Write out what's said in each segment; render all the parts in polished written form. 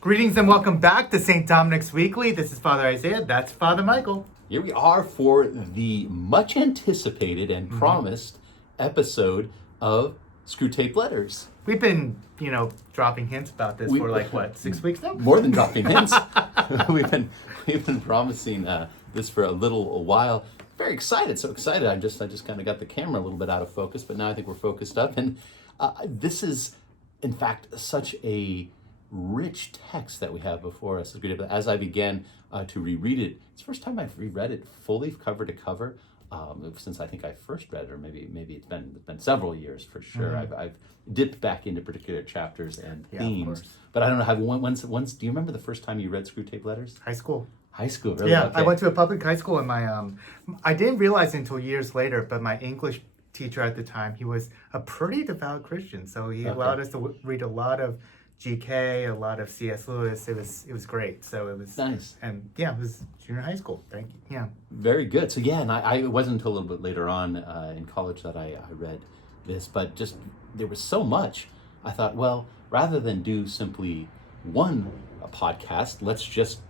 Greetings and welcome back to St. Dominic's Weekly. This is Father Isaiah. That's Father Michael. Here we are for the much anticipated and promised episode of Screwtape Letters. We've been, dropping hints about this for 6 weeks now? More than dropping hints. we've been promising this for a little while. Very excited, so excited. I just kind of got the camera a little bit out of focus, but now I think we're focused up. And this is, in fact, such a rich text that we have before us. As I began to reread it, it's the first time I've reread it fully, cover to cover, since I think I first read it, or maybe it's been several years for sure. Mm-hmm. I've dipped back into particular chapters and themes, of course. but I don't know. Once, do you remember the first time you read Screwtape Letters? High school. High school, really? Yeah, Okay. I went to a public high school, and I didn't realize until years later, but my English teacher at the time, he was a pretty devout Christian, so he allowed us to read a lot of GK, a lot of C.S. Lewis. It was great. So it was Nice. And yeah, it was junior high school. Thank you. Yeah. Very good. So yeah, and it wasn't until a little bit later on in college that I read this, but just there was so much. I thought, well, rather than do simply one podcast, let's just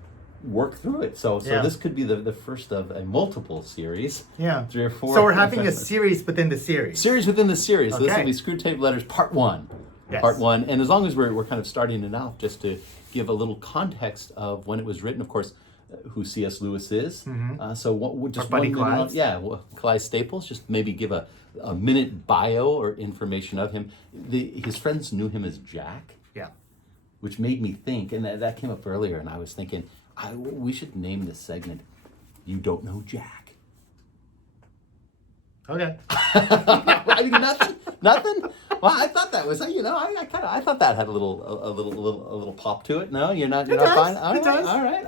work through it. So this could be the first of a multiple series. Yeah. 3 or 4. So we're having a series within the series. Series within the series. So this Okay. will be Screwtape Letters Part 1. Yes. Part 1. And as long as we're kind of starting it out, just to give a little context of when it was written, of course, who C.S. Lewis is. So just Buddy 1 minute. Clyde. Clyde Staples. Just maybe give a minute bio or information of him. His friends knew him as Jack, Yeah. which made me think, and that came up earlier, and I was thinking, we should name this segment, You Don't Know Jack. Okay. I mean, nothing. Well, I thought that was, I thought that had a little pop to it. No, you're not. You're not fine.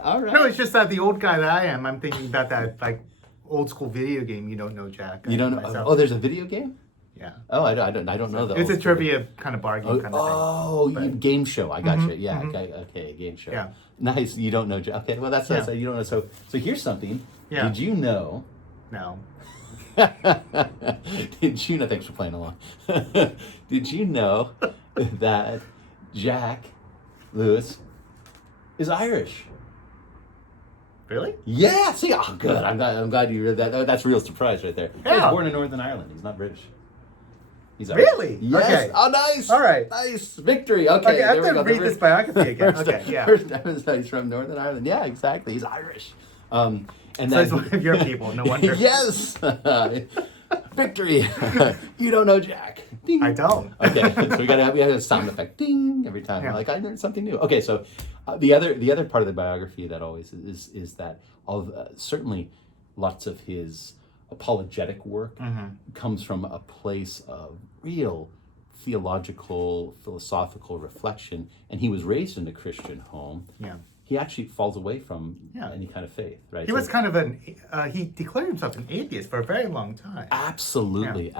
All right. No, it's just that the old guy that I am, I'm thinking about that old school video game. You don't know Jack. You don't know. Myself. Oh, there's a video game. Yeah. Oh, I don't know that. It's a trivia kind of bar game kind of thing. Oh, game show. I got you. Yeah. Okay, game show. Yeah. Nice. You don't know Jack. Okay. Well, that's you don't know. So here's something. Yeah. Did you know? No. Did you know? Thanks for playing along. Did you know that Jack Lewis is Irish? Really? Yeah. See, oh, good. I'm glad you read that. That's a real surprise right there. He was born in Northern Ireland. He's not British. He's Irish. Really? Yes. Okay. Oh, nice. All right. Nice victory. Okay. Okay, I have there to we go. read this biography again. Okay, yeah. First episode, he's from Northern Ireland. Yeah, exactly. He's Irish. And So he's one of your people, no wonder. Yes. Victory. You don't know Jack. Ding. I don't. Okay, so we have a sound effect, ding, every time. Yeah. Like I learned something new. Okay, so the other part of the biography that always is that certainly lots of his apologetic work comes from a place of real theological, philosophical reflection, and he was raised in a Christian home. Yeah. He actually falls away from any kind of faith, right? He was kind of he declared himself an atheist for a very long time. Absolutely.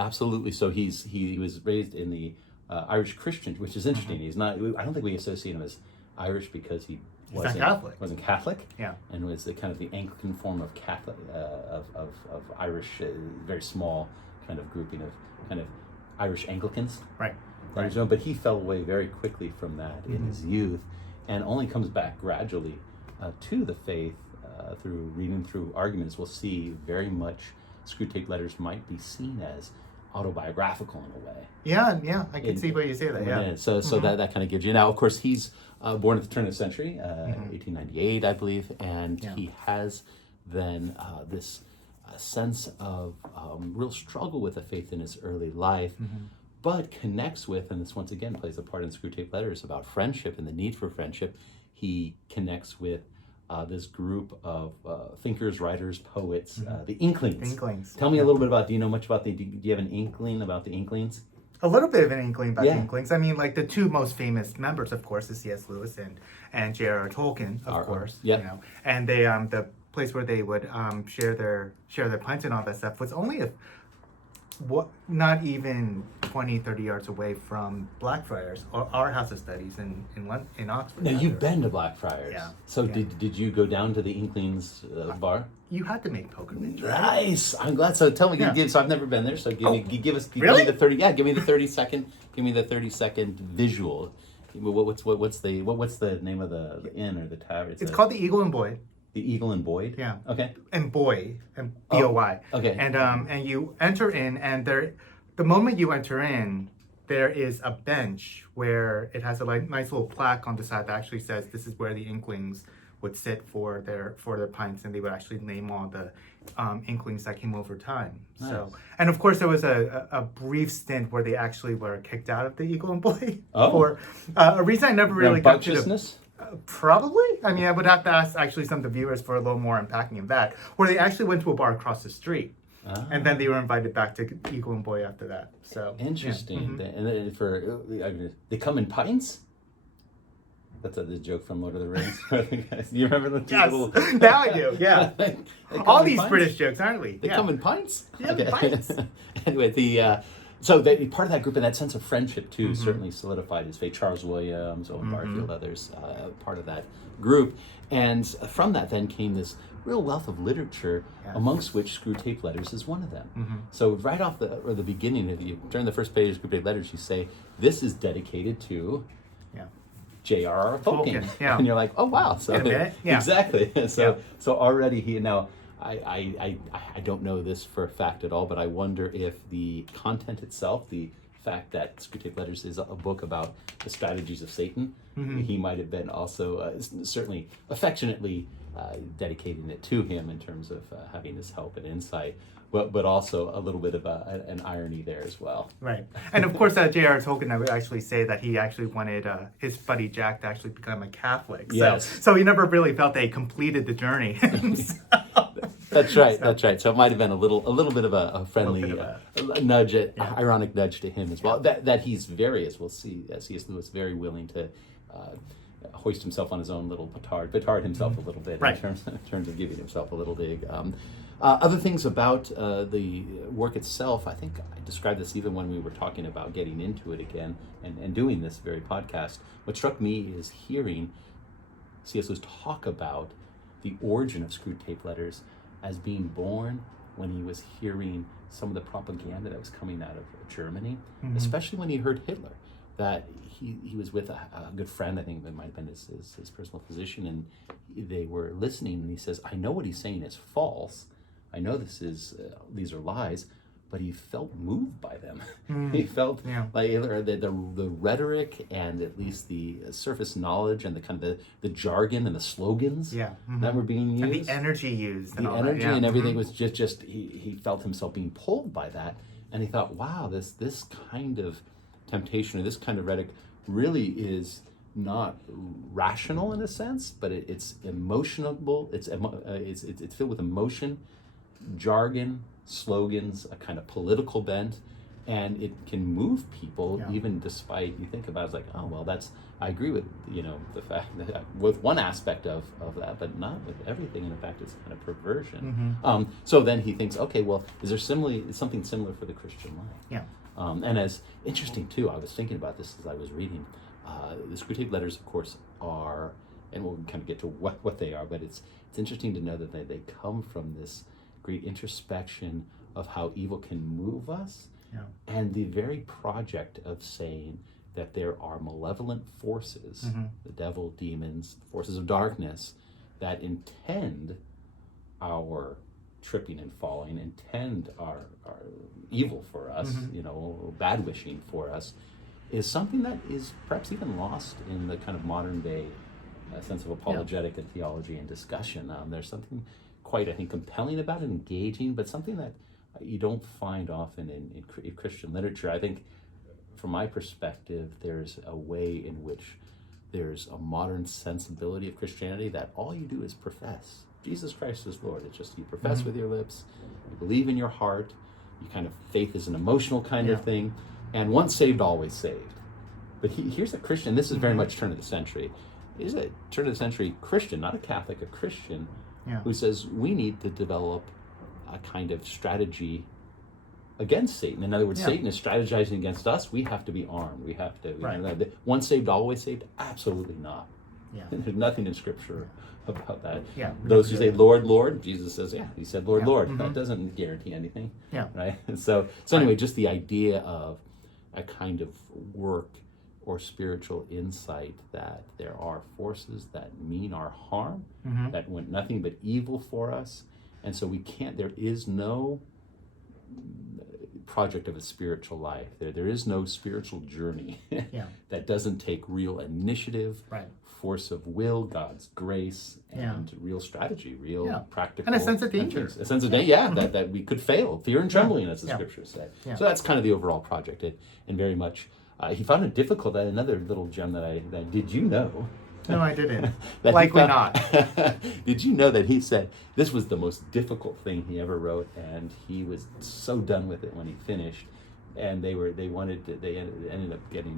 So he was raised in the Irish Christian, which is interesting. He's not. I don't think we associate him as Irish because he wasn't Catholic. Yeah. And was the kind of the Anglican form of Catholic of Irish, very small kind of grouping of kind of Irish Anglicans. Right. But he fell away very quickly from that in his youth, and only comes back gradually to the faith through reading through arguments. We'll see very much Screwtape Letters might be seen as autobiographical in a way. Yeah, I can see why you say that. Yeah. So that kind of gives you. Now, of course, he's born at the turn of the century, 1898, I believe, and he has then this sense of real struggle with the faith in his early life. But connects with, and this once again plays a part in Screwtape Letters about friendship and the need for friendship. He connects with this group of thinkers, writers, poets, the Inklings. Inklings. Tell me a little bit about. Do you know much about do you have an inkling about the Inklings? A little bit of an inkling about the Inklings. I mean, the two most famous members, of course, is C.S. Lewis and J.R.R. Tolkien, of course. Yeah. And they the place where they would share their plans and all that stuff was only not even 20, 30 yards away from Blackfriars, or our house of studies in Oxford. Now, you've been to Blackfriars. Yeah. So did you go down to the Inklings bar? You had to make pilgrimage, right? Nice. I'm glad. So tell me, so I've never been there. So give me the 30. Yeah, give me the 30 second visual. What's the name of the inn or the tavern? It's called the Eagle and Boy. The Eagle and Boyd. Yeah. Okay. And Boy, and B-O-Y. Okay. And you enter in, and the moment you enter in, there is a bench where it has a nice little plaque on the side that actually says this is where the Inklings would sit for their pints, and they would actually name all the Inklings that came over time. Nice. So, and of course, there was a brief stint where they actually were kicked out of the Eagle and Boy for a reason I never really got to. Probably. I mean, I would have to ask actually some of the viewers for a little more unpacking of that, where they actually went to a bar across the street. And then they were invited back to Eagle and Boy after that. So interesting. Yeah. And then they come in pints. That's the joke from Lord of the Rings. You remember the two little? Now I do. Yeah. All these pints? British jokes, aren't we? They come in pints. Yeah, okay. Pints. Anyway, so part of that group and that sense of friendship too certainly solidified his fate. Charles Williams, Owen Barfield, others, part of that group, and from that then came this real wealth of literature, amongst which Screwtape Letters is one of them. So right off the beginning, during the first page of Screwtape Letters, you say this is dedicated to J.R.R. Tolkien, and you're like, oh wow, so exactly. So already I don't know this for a fact at all, but I wonder if the content itself, the fact that Screwtape Letters is a book about the strategies of Satan, he might have been also certainly affectionately dedicating it to him in terms of having his help and insight, but also a little bit of an irony there as well. Right. And of course, J.R.R. Tolkien, I would actually say that he actually wanted his buddy Jack to actually become a Catholic. So he never really felt they completed the journey. That's right. That's right. So it might have been a little bit of a friendly nudge, ironic nudge to him as well. That he's very, as we'll see, C.S. Lewis, very willing to hoist himself on his own little petard himself a little bit in terms of giving himself a little dig. Other things about the work itself, I think I described this even when we were talking about getting into it again and doing this very podcast. What struck me is hearing C.S. Lewis talk about the origin of Screwtape Letters as being born when he was hearing some of the propaganda that was coming out of Germany, especially when he heard Hitler. That he was with a good friend, I think it might have been his personal physician, and they were listening, and he says, I know what he's saying is false. I know these are lies, but he felt moved by them. He felt like the rhetoric and at least the surface knowledge and the kind of the jargon and the slogans that were being used. And the energy used. The energy and everything was just he felt himself being pulled by that. And he thought, wow, this kind of temptation or this kind of rhetoric really is not rational in a sense, but it's emotional. It's filled with emotion, jargon, slogans, a kind of political bent, and it can move people even despite, you think about it, it's like, oh well, I agree with the fact that with one aspect of that, but not with everything. And in fact, it's kind of perversion. So then he thinks, okay, well, is there something similar for the Christian life? And as interesting too, I was thinking about this as I was reading. The Screwtape Letters, of course, are, and we'll kind of get to what they are, but it's interesting to know that they come from this great introspection of how evil can move us, and the very project of saying that there are malevolent forces, the devil, demons, forces of darkness, that intend our tripping and falling, intend our evil for us, bad wishing for us, is something that is perhaps even lost in the kind of modern day sense of apologetic and theology and discussion. There's something quite, I think, compelling about it, engaging, but something that you don't find often in Christian literature. I think, from my perspective, there's a way in which there's a modern sensibility of Christianity that all you do is profess Jesus Christ is Lord. It's just you profess with your lips, you believe in your heart, you kind of, faith is an emotional kind of thing, and once saved, always saved. But here's a Christian, this is very much turn of the century. He's a turn of the century Christian, not a Catholic, a Christian, who says we need to develop a kind of strategy against Satan. In other words, Satan is strategizing against us. We have to be armed. We have to, once saved, always saved? Absolutely not. There's nothing in Scripture about that. Those who say, Lord, Lord, Jesus says, he said, Lord, Lord. That doesn't guarantee anything. Right? So anyway, just the idea of a kind of work or spiritual insight that there are forces that mean our harm, that want nothing but evil for us. And so there is no project of a spiritual life. There is no spiritual journey that doesn't take real initiative, force of will, God's grace, and real strategy, real practical, and a sense of danger. A sense of danger, that we could fail, fear and trembling, as the scriptures say. So that's kind of the overall project, and very much. He found it difficult. Another little gem that did you know? No, I didn't. Likely not. Did you know that he said this was the most difficult thing he ever wrote, and he was so done with it when he finished, and they ended up getting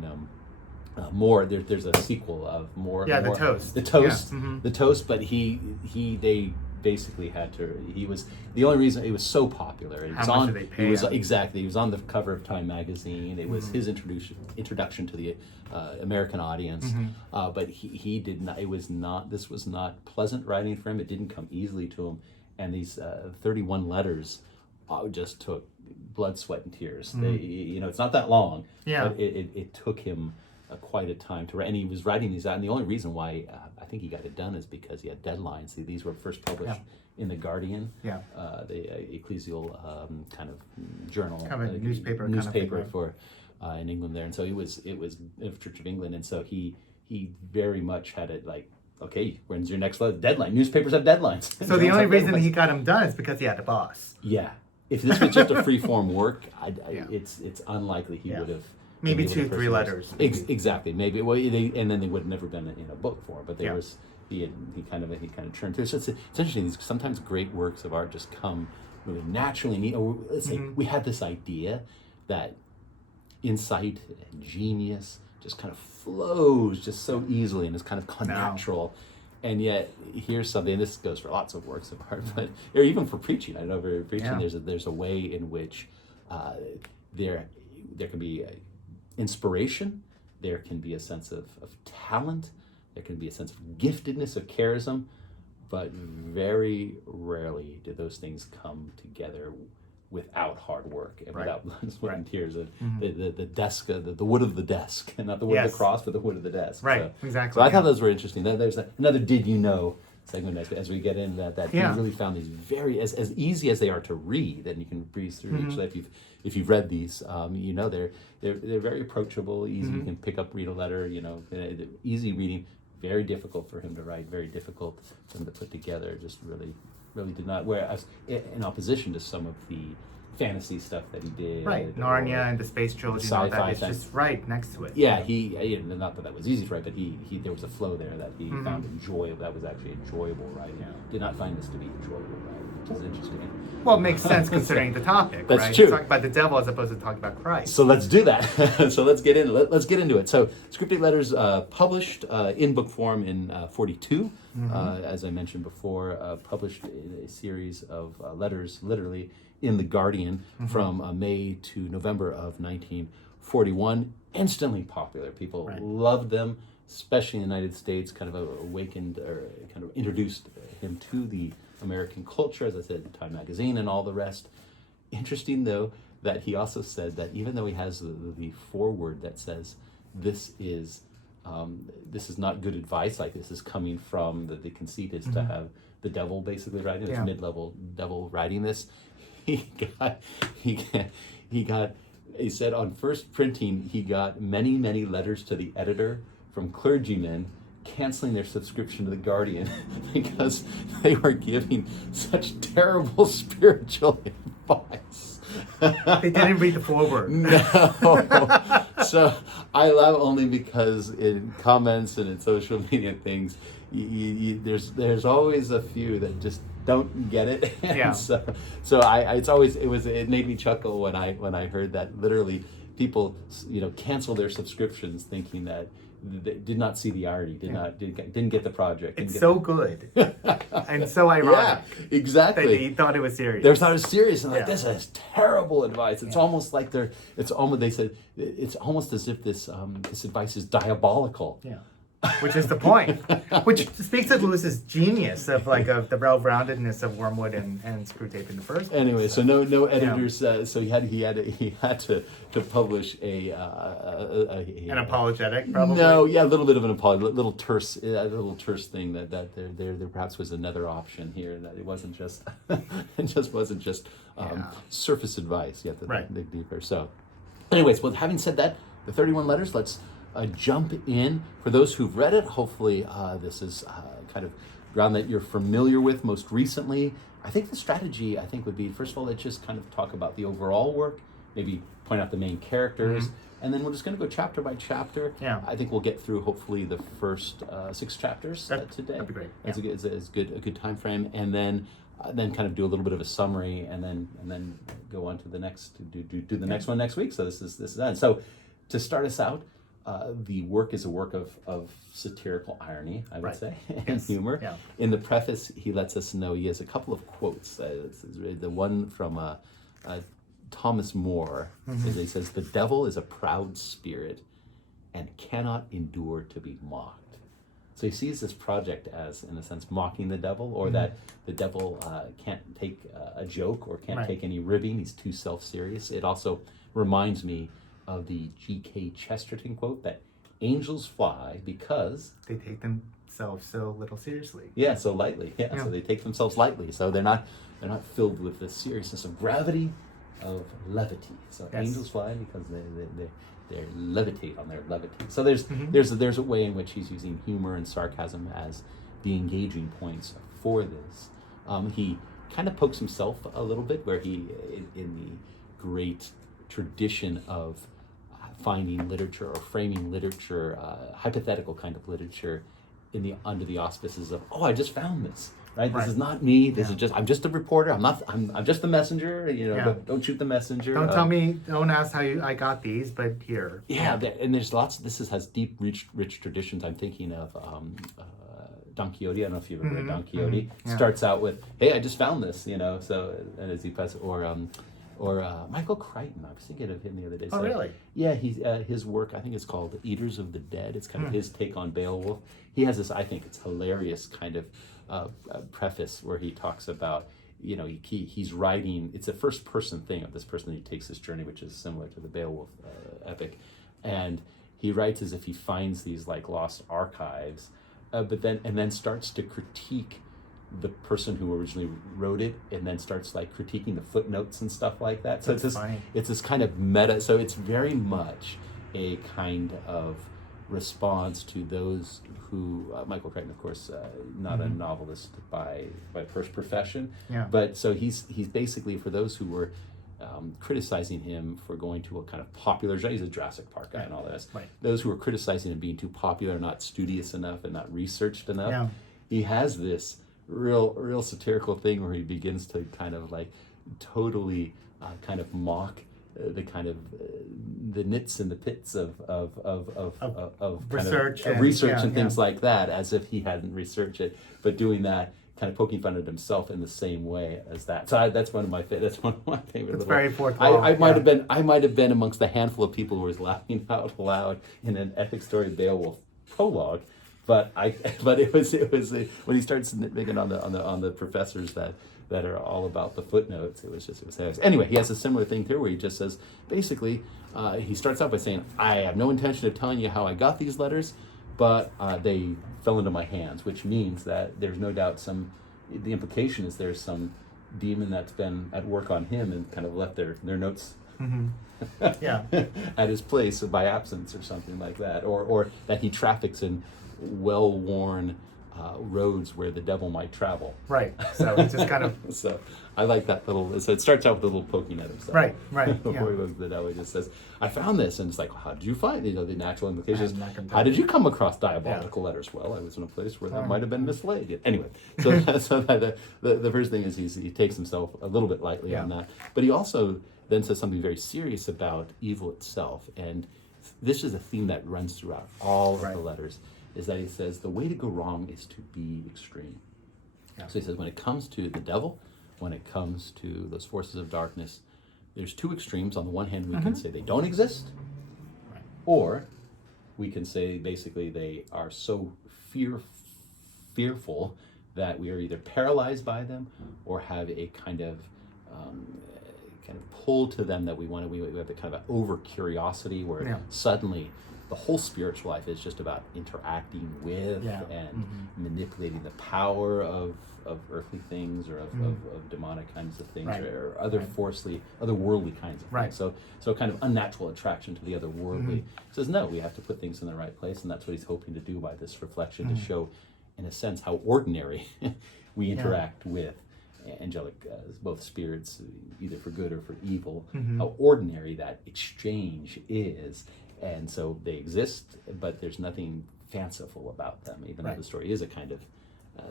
more. There's a sequel of more. Yeah, more, the toast. The toast. Yeah. The toast. But they basically had to. He was the only reason it was so popular. It was How much did they pay? He was on the cover of Time magazine. It was his introduction to the American audience. But he did not. This was not pleasant writing for him. It didn't come easily to him. And these 31 letters just took blood, sweat, and tears. It's not that long. Yeah. But it took him quite a time to write, and he was writing these out. And the only reason why I think he got it done is because he had deadlines. These were first published in the Guardian, the ecclesial kind of journal, kind of a newspaper kind of thing, for in England there. And so it was Church of England, and so he very much had it like, okay, when's your next deadline? Newspapers have deadlines. So the only reason he got him done is because he had a boss. Yeah, if this was just a free form work, it's unlikely he would have. Maybe 2-3 letters. Exactly, maybe. Well, and then they would have never been in a book form. But there was he kind of churned through. So it's interesting. Sometimes great works of art just come really naturally. Or let's say we had this idea that insight and genius just kind of flows just so easily and is kind of natural. And yet here's something. And this goes for lots of works of art, but or even for preaching. I know for preaching, there's a way in which there can be inspiration, there can be a sense of talent, there can be a sense of giftedness, of charism, but very rarely do those things come together without hard work and without blood, sweat, and tears. The desk, the wood of the desk, and not the wood of the cross, but the wood of the desk. Right, exactly. So I thought those were interesting. There's another "Did you know" segment as we get into that he really found these very as easy as they are to read, and you can breeze through each. If you've read these, they're very approachable, easy. You can pick up, read a letter. Easy reading. Very difficult for him to write. Very difficult for him to put together. Just really did not. Whereas in opposition to some of the fantasy stuff that he did, Narnia and the Space Trilogy, and all that, it's just right next to it. Yeah, not that was easy to write, but he there was a flow there that he found enjoyable. That was actually enjoyable writing. Yeah. Did not find this to be enjoyable writing, which is interesting. Well, it makes sense considering the topic. That's true. Talking about the devil as opposed to talking about Christ. So let's do that. So let's get into it. So Screwtape Letters published in book form in 42, as I mentioned before, published in a series of letters, literally in the Guardian from May to November of 1941. Instantly popular. People loved them, especially in the United States. Kind of awakened or kind of introduced him to the American culture, as I said, Time magazine and all the rest. Interesting, though, that he also said that even though he has the foreword that says this is not good advice, like this is coming from the conceit is to have the devil basically writing this, mid-level devil writing this. He said on first printing he got many letters to the editor from clergymen canceling their subscription to the Guardian because they were giving such terrible spiritual advice. They didn't read the foreword. No. So I laugh only because in comments and in social media things, there's always a few that just don't get it. And it made me chuckle when I heard that literally people cancel their subscriptions thinking that they did not see the irony, didn't get the project. It's so good and so ironic. Yeah, exactly. That they thought it was serious. They thought it was serious, and this is terrible advice. It's almost like they said it's almost as if this advice is diabolical. Yeah. which is the point. Which speaks of Lewis's genius of the well-roundedness of Wormwood and Screwtape in the first place. Anyway, so no editors. So he had to publish an apologetic, probably. No, yeah, a little bit of an apology, a little terse thing that there perhaps was another option here, that it wasn't just it just wasn't just surface advice. You have to dig deeper. So, anyways, well, having said that, the 31 letters. Let's jump in. For those who've read it, hopefully this is kind of ground that you're familiar with most recently. I think the strategy, would be, first of all, let's just kind of talk about the overall work, maybe point out the main characters, and then we're just going to go chapter by chapter. Yeah. I think we'll get through, hopefully, the first 6 chapters today. That'd be great. That's a good time frame. And then kind of do a little bit of a summary, and then go on to the next, do the next one next week. So this is done. So to start us out, the work is a work of satirical irony, I would say, and humor. Yeah. In the preface, he lets us know he has a couple of quotes. The one from Thomas More is, he says, "The devil is a proud spirit and cannot endure to be mocked." So he sees this project as, in a sense, mocking the devil, or that the devil can't take a joke or can't take any ribbing. He's too self-serious. It also reminds me of the G.K. Chesterton quote that angels fly because they take themselves so little seriously. Yeah, so lightly. Yeah, so they take themselves lightly. So they're not filled with the seriousness of gravity, of levity. So angels fly because they levitate on their levity. So there's a way in which he's using humor and sarcasm as the engaging points for this. He kind of pokes himself a little bit, where he, in the great tradition of finding literature or framing literature, hypothetical kind of literature, under the auspices of, I just found this, right? This is not me. This is I'm just a reporter. I'm just the messenger. Don't shoot the messenger. Don't ask how I got these, but here. And there's lots. Has deep, rich traditions. I'm thinking of Don Quixote. I don't know if you've ever read Don Quixote. Starts out with, "Hey, I just found this," So, and as he passes, or Michael Crichton, I was thinking of him the other day. Oh, really? Yeah, his work, I think it's called Eaters of the Dead. It's kind of his take on Beowulf. He has this, I think it's hilarious kind of preface where he talks about, he's writing, it's a first person thing of this person that he takes this journey, which is similar to the Beowulf epic. And he writes as if he finds these lost archives, but then starts to critique the person who originally wrote it, and then starts critiquing the footnotes and stuff like that. So it's this kind of meta. So it's very much a kind of response to those who Michael Crichton, of course, not a novelist by first profession, but so he's basically, for those who were criticizing him for going to a kind of popular genre. He's a Jurassic Park guy and all this. Those who were criticizing him being too popular, not studious enough, and not researched enough. He has this real satirical thing where he begins to kind of totally kind of mock the kind of the nits and the pits of research and things like that, as if he hadn't researched it, but doing that, kind of poking fun at himself in the same way as that. So that's one of my favorite. It's very fourth wall. I might have been amongst the handful of people who was laughing out loud in an epic story Beowulf prologue. But it was when he starts nitpicking on the professors that are all about the footnotes. It was hilarious. Anyway, he has a similar thing here where he just says, basically, he starts out by saying, "I have no intention of telling you how I got these letters, but they fell into my hands," which means that there's no doubt the implication is there's some demon that's been at work on him and kind of left their notes at his place by absence or something like that, or that he traffics in well-worn roads where the devil might travel. Right. So it's just kind of. So I like that little. So it starts out with a little poking at himself. Right. Before he looks at the devil, he just says, "I found this," and it's like, "How did you find?" The natural implication is, "How did you come across diabolical letters?" Well, I was in a place where that might have been mislaid. Anyway, so the first thing is he takes himself a little bit lightly on that, but he also then says something very serious about evil itself, and this is a theme that runs throughout all of the letters. Is that he says the way to go wrong is to be extreme. So he says when it comes to the devil, when it comes to those forces of darkness, there's two extremes. On the one hand, we can say they don't exist, or we can say basically they are so fearful that we are either paralyzed by them or have a kind of pull to them that we have a kind of an over curiosity where suddenly the whole spiritual life is just about interacting with and manipulating the power of earthly things or of demonic kinds of things or otherworldly kinds of things. So kind of unnatural attraction to the otherworldly. He says, no, we have to put things in the right place, and that's what he's hoping to do by this reflection, to show, in a sense, how ordinary we interact with angelic, both spirits, either for good or for evil, how ordinary that exchange is. And so they exist, but there's nothing fanciful about them, even though the story is a kind of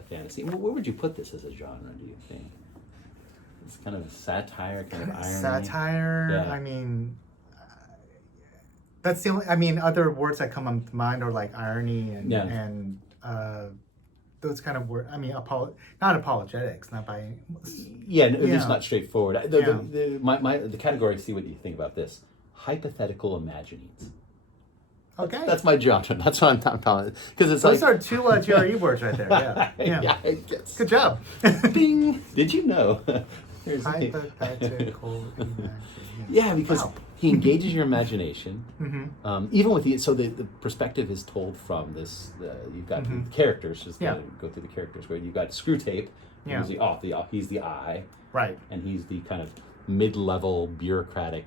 fantasy. Where would you put this as a genre, do you think? It's kind of satire, kind of irony. Satire, I mean, that's the only, I mean, other words that come to mind are like irony and those kind of words. I mean, not apologetics, not by... It's not straightforward. The category, see what you think about this. Hypothetical imaginings. Okay. That's my genre. That's what I'm calling it. Because it's those are two GRE words right there. Yeah. Good job. Ding. Did you know? Hypothetical imaginings. Yeah, because he engages your imagination. Even with the perspective is told from this. You've got characters. Just go through the characters. Where you've got Screwtape. He's the eye. Right. And he's the kind of mid-level bureaucratic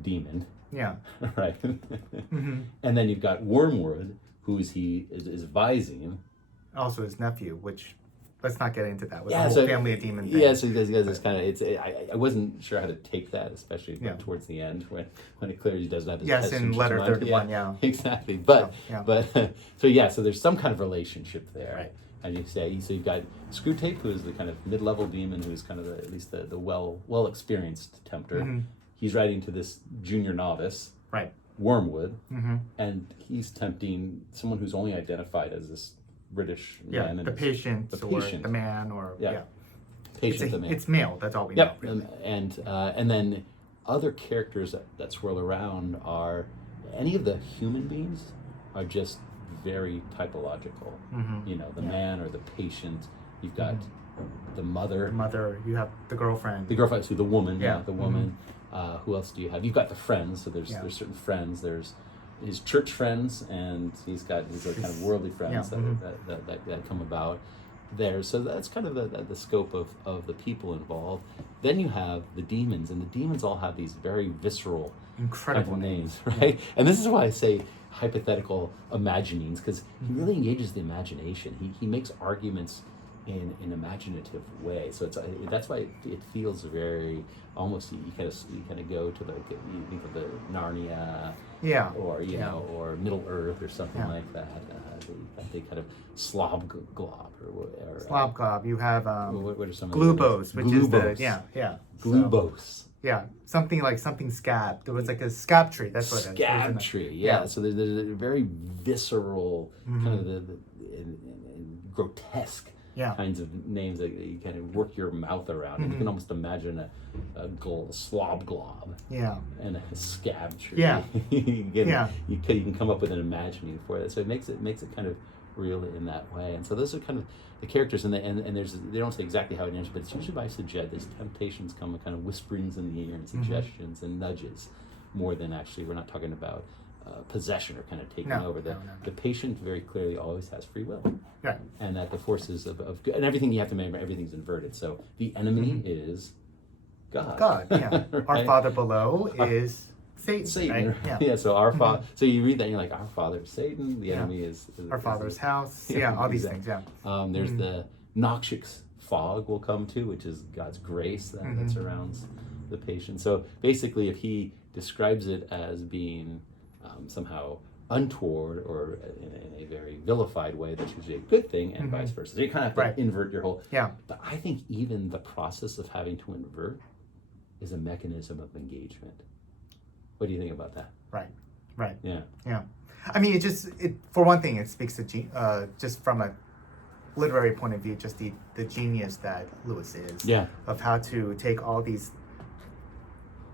demon. Yeah. Right. And then you've got Wormwood, who is advising. Also his nephew, which let's not get into that with the whole family of demon thing. Yeah, so he does this kind of. I wasn't sure how to take that, especially towards the end when it clearly doesn't have his. Yes, in letter 31. Exactly. But so there's some kind of relationship there. Right. And you say, so you've got Screwtape, who is the kind of mid-level demon, who's kind of at least the well experienced tempter. He's writing to this junior novice, Wormwood, and he's tempting someone who's only identified as this British man. The patient, or the man, or patient, the man. It's male. That's all we know. Really. And then other characters that swirl around are any of the human beings are just very typological. You know, the man or the patient. You've got the mother. You have the girlfriend. So the woman. The woman. Who else do you have? You've got the friends. So there's certain friends. There's his church friends, and he's got his kind of worldly friends that come about there. So that's kind of the scope of the people involved. Then you have the demons, and the demons all have these very visceral, incredible names, right? And this is why I say hypothetical imaginings, because he really engages the imagination. He makes arguments in an imaginative way, so that's why it feels very almost. You kind of go to you think of the Narnia, or or Middle Earth or something like that. They kind of Slobglob or Slobglob. You have what are some Glubos, which is Glubos. Something scab. There was like a scab tree. That's what it is. Scab tree. So there's a very visceral kind of the grotesque kinds of names that you kind of work your mouth around. And you can almost imagine a Slobglob and a scab tree. You can come up with an imagining for it. So it makes it kind of real in that way. And so those are kind of the characters, and they don't say exactly how it ends, but it's usually by there's temptations come kind of whisperings in the ear and suggestions and nudges, more than actually we're not talking about possession or kind of taking over. The patient very clearly always has free will, and that the forces of good, and everything you have to remember, everything's inverted. So the enemy is God. Right? Our Father below is Satan. Right? So our Father. So you read that, and you're like, our Father is Satan. The enemy is our Father's house. All these things. There's the noxious fog we'll come to, which is God's grace that surrounds the patient. So basically, if he describes it as being somehow untoward or in a very vilified way, that's usually a good thing, and vice versa. So you kind of have to invert your whole. But I think even the process of having to invert is a mechanism of engagement. What do you think about that? Right. Yeah. I mean, for one thing, it speaks to just from a literary point of view, just the genius that Lewis is. Of how to take all these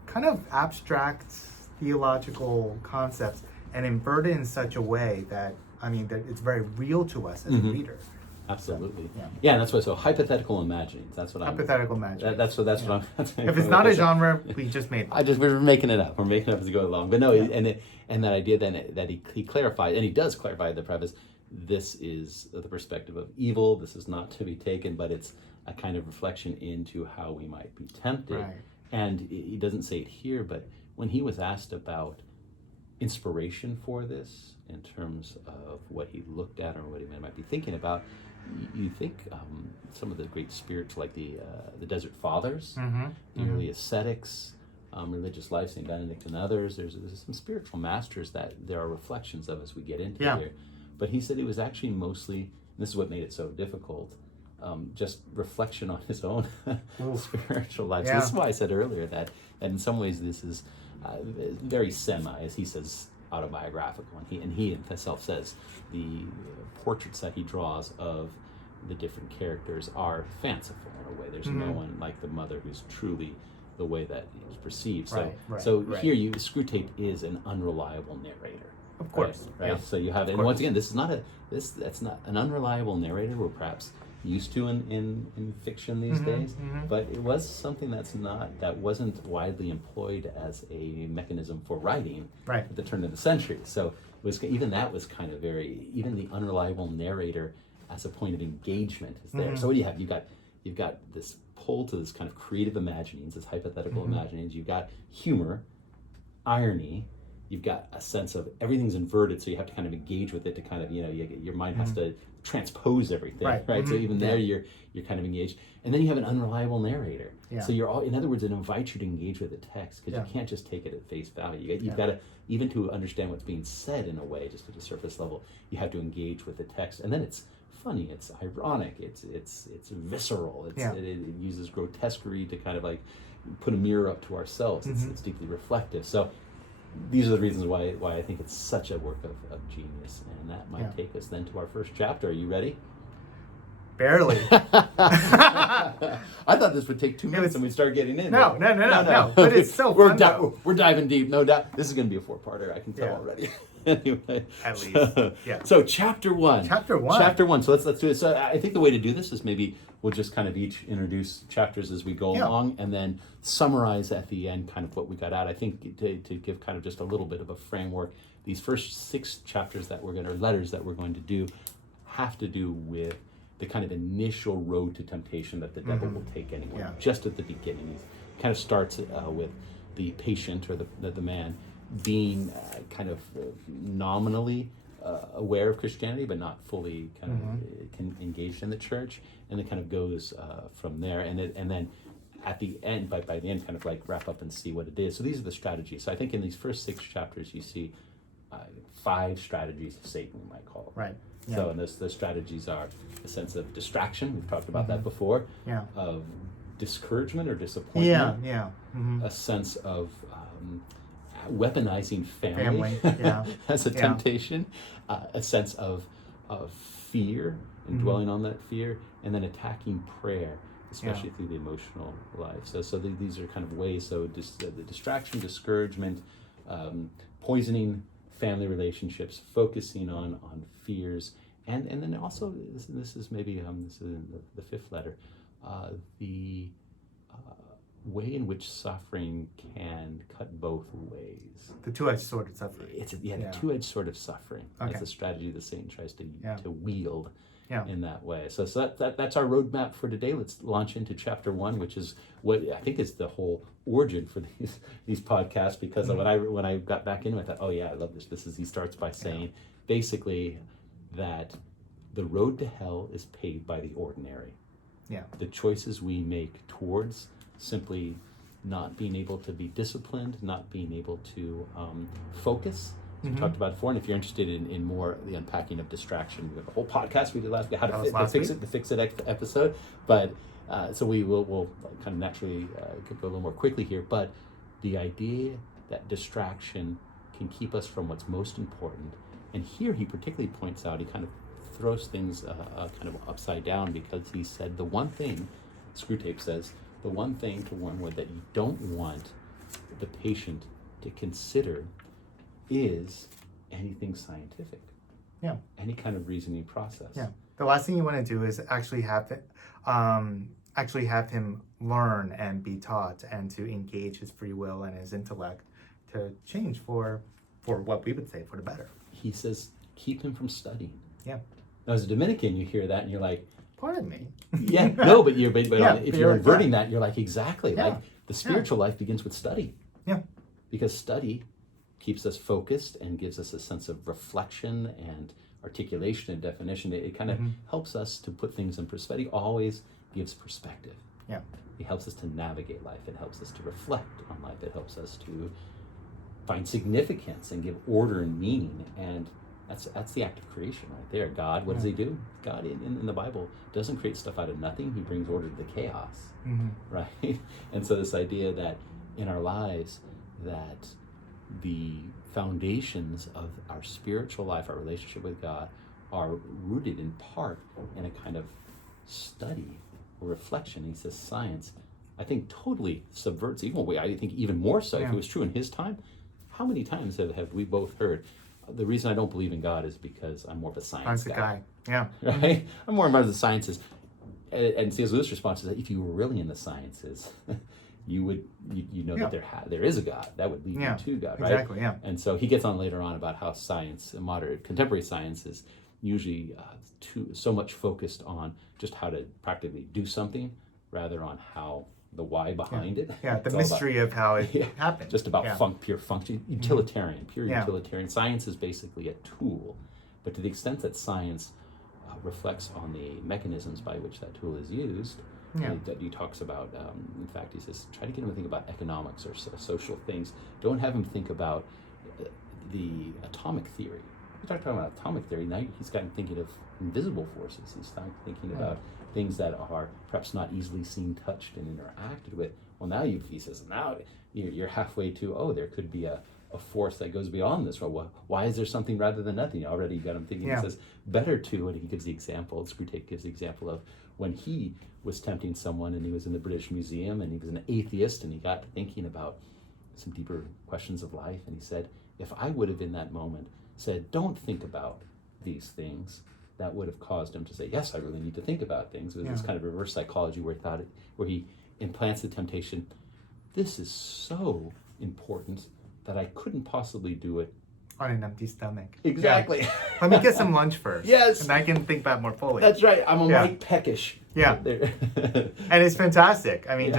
kind of abstract theological concepts and invert it in such a way that, I mean, that it's very real to us as a reader. Absolutely. So, Yeah, and that's why. So hypothetical imaginings. That's what Hypothetical imagining. That's what I'm. If it's not a genre, we just made it. We're making it up. We're making it up as we go along. But no, Yeah. and that idea then that he clarified, and he does clarify in the preface. This is the perspective of evil. This is not to be taken, but it's a kind of reflection into how we might be tempted. Right. And he doesn't say it here, but when he was asked about inspiration for this in terms of what he looked at or what he might be thinking about, you think some of the great spirits like the Desert Fathers, the early ascetics, religious life, St. Benedict and others, there's some spiritual masters that there are reflections of as we get into here. But he said it was actually mostly, and this is what made it so difficult, just reflection on his own spiritual life. So this is why I said earlier that in some ways this is very semi, as he says, autobiographical. And he himself says the portraits that he draws of the different characters are fanciful in a way. There's no one like the mother who's truly the way that is perceived. So, here Screwtape is an unreliable narrator. Of course, right? So you have, and once again, this is not that's not an unreliable narrator we're perhaps used to in fiction these days, but it was something that wasn't widely employed as a mechanism for writing at the turn of the century. So it was, even that was kind of even the unreliable narrator as a point of engagement is there. So what do you have? You've got this pull to this kind of creative imaginings, this hypothetical imaginings. You've got humor, irony. You've got a sense of everything's inverted, so you have to kind of engage with it to kind of, your mind has to transpose everything, right? So even there, you're kind of engaged, and then you have an unreliable narrator. So in other words, it invites you to engage with the text because you can't just take it at face value. You've got to, even to understand what's being said in a way, just at a surface level, you have to engage with the text, and then it's funny, it's ironic, it's visceral, it uses grotesquerie to kind of like put a mirror up to ourselves. It's deeply reflective. So these are the reasons why I think it's such a work of genius, and that might take us then to our first chapter. Are you ready? Barely. I thought this would take 2 minutes and we'd start getting in. No. But it's so fun. We're diving deep, no doubt. This is going to be a 4-parter, I can tell already. Anyway, at least. So chapter one. Chapter one. So let's do it. So I think the way to do this is maybe we'll just kind of each introduce chapters as we go along, and then summarize at the end kind of what we got out. I think to give kind of just a little bit of a framework, these first 6 chapters letters that we're going to do have to do with the kind of initial road to temptation that the devil will take anyone. Just at the beginning, it kind of starts with the patient or the man being kind of nominally aware of Christianity, but not fully kind of engaged in the church, and it kind of goes from there, and then at the end, by the end, kind of like wrap up and see what it is. So these are the strategies. So I think in these first 6 chapters, you see 5 strategies of Satan, we might call it. Right. Yeah. So and those strategies are a sense of distraction. We've talked about that before. Yeah. Of discouragement or disappointment. Yeah. A sense of weaponizing family, yeah. as a temptation, a sense of fear and dwelling on that fear, and then attacking prayer, especially through the emotional life. So these are kind of ways. So the distraction, discouragement, poisoning family relationships, focusing on fears, and then also this is maybe this is in the 5th letter, the way in which suffering can cut both ways. The two-edged sword of suffering. The two-edged sword of suffering. Okay. That's the strategy that Satan tries to wield in that way. So that's our roadmap for today. Let's launch into chapter 1, which is what I think is the whole origin for these podcasts. Because when I got back into it, I thought, oh yeah, I love this. He starts by saying basically that the road to hell is paved by the ordinary. Yeah. The choices we make towards simply not being able to be disciplined, not being able to focus. We talked about it before, and if you're interested in more the unpacking of distraction, we have a whole podcast we did last week, the fix it episode. But so we'll kind of naturally go a little more quickly here. But the idea that distraction can keep us from what's most important, and here he particularly points out, he kind of throws things kind of upside down, because he said the one thing, Screwtape says, the one thing to warn with that you don't want the patient to consider is anything scientific. Yeah. Any kind of reasoning process. Yeah. The last thing you want to do is actually have him learn and be taught and to engage his free will and his intellect to change for what we would say for the better. He says, keep him from studying. Yeah. Now, as a Dominican, you hear that and you're like, Pardon me. yeah, no, but if you're like inverting that, you're like, exactly. Yeah. Like the spiritual life begins with study. Yeah. Because study keeps us focused and gives us a sense of reflection and articulation and definition. It kind of helps us to put things in perspective. It always gives perspective. Yeah. It helps us to navigate life. It helps us to reflect on life. It helps us to find significance and give order and meaning. And that's the act of creation right there. God, what does he do? God in the Bible doesn't create stuff out of nothing. He brings order to the chaos, right? And so this idea that in our lives that the foundations of our spiritual life, our relationship with God, are rooted in part in a kind of study or reflection. He says science, I think, totally subverts, I think even more so if it was true in his time. How many times have we both heard, the reason I don't believe in God is because I'm more of a science guy. Yeah. Right? I'm more about the sciences. And C.S. Lewis' response is that if you were really in the sciences, you know that there is a God. That would lead you to God, right? Exactly, yeah. And so he gets on later on about how science, modern contemporary science, is usually so much focused on just how to practically do something rather on how the why behind it. Yeah, the mystery of how it happened. Just about pure function, utilitarian, pure utilitarian. Science is basically a tool, but to the extent that science reflects on the mechanisms by which that tool is used, that he talks about, in fact, he says, try to get him to think about economics or social things. Don't have him think about the atomic theory. We talked about atomic theory, now he's gotten thinking of invisible forces. He's thinking about things that are perhaps not easily seen, touched, and interacted with. Well, now he says, now you're halfway to, there could be a force that goes beyond this. Well, why is there something rather than nothing? Already you got him thinking. He says, better to, and he gives the example, Screwtape gives the example of when he was tempting someone and he was in the British Museum and he was an atheist and he got thinking about some deeper questions of life, and he said, if I would have in that moment said, don't think about these things, that would have caused him to say, yes, I really need to think about things. It was this kind of reverse psychology where he implants the temptation, this is so important that I couldn't possibly do it on an empty stomach. Exactly. Yeah. Let me get some lunch first. Yes. And I can think about it more fully. That's right. I'm a Mike Peckish. Yeah. And it's fantastic. I mean,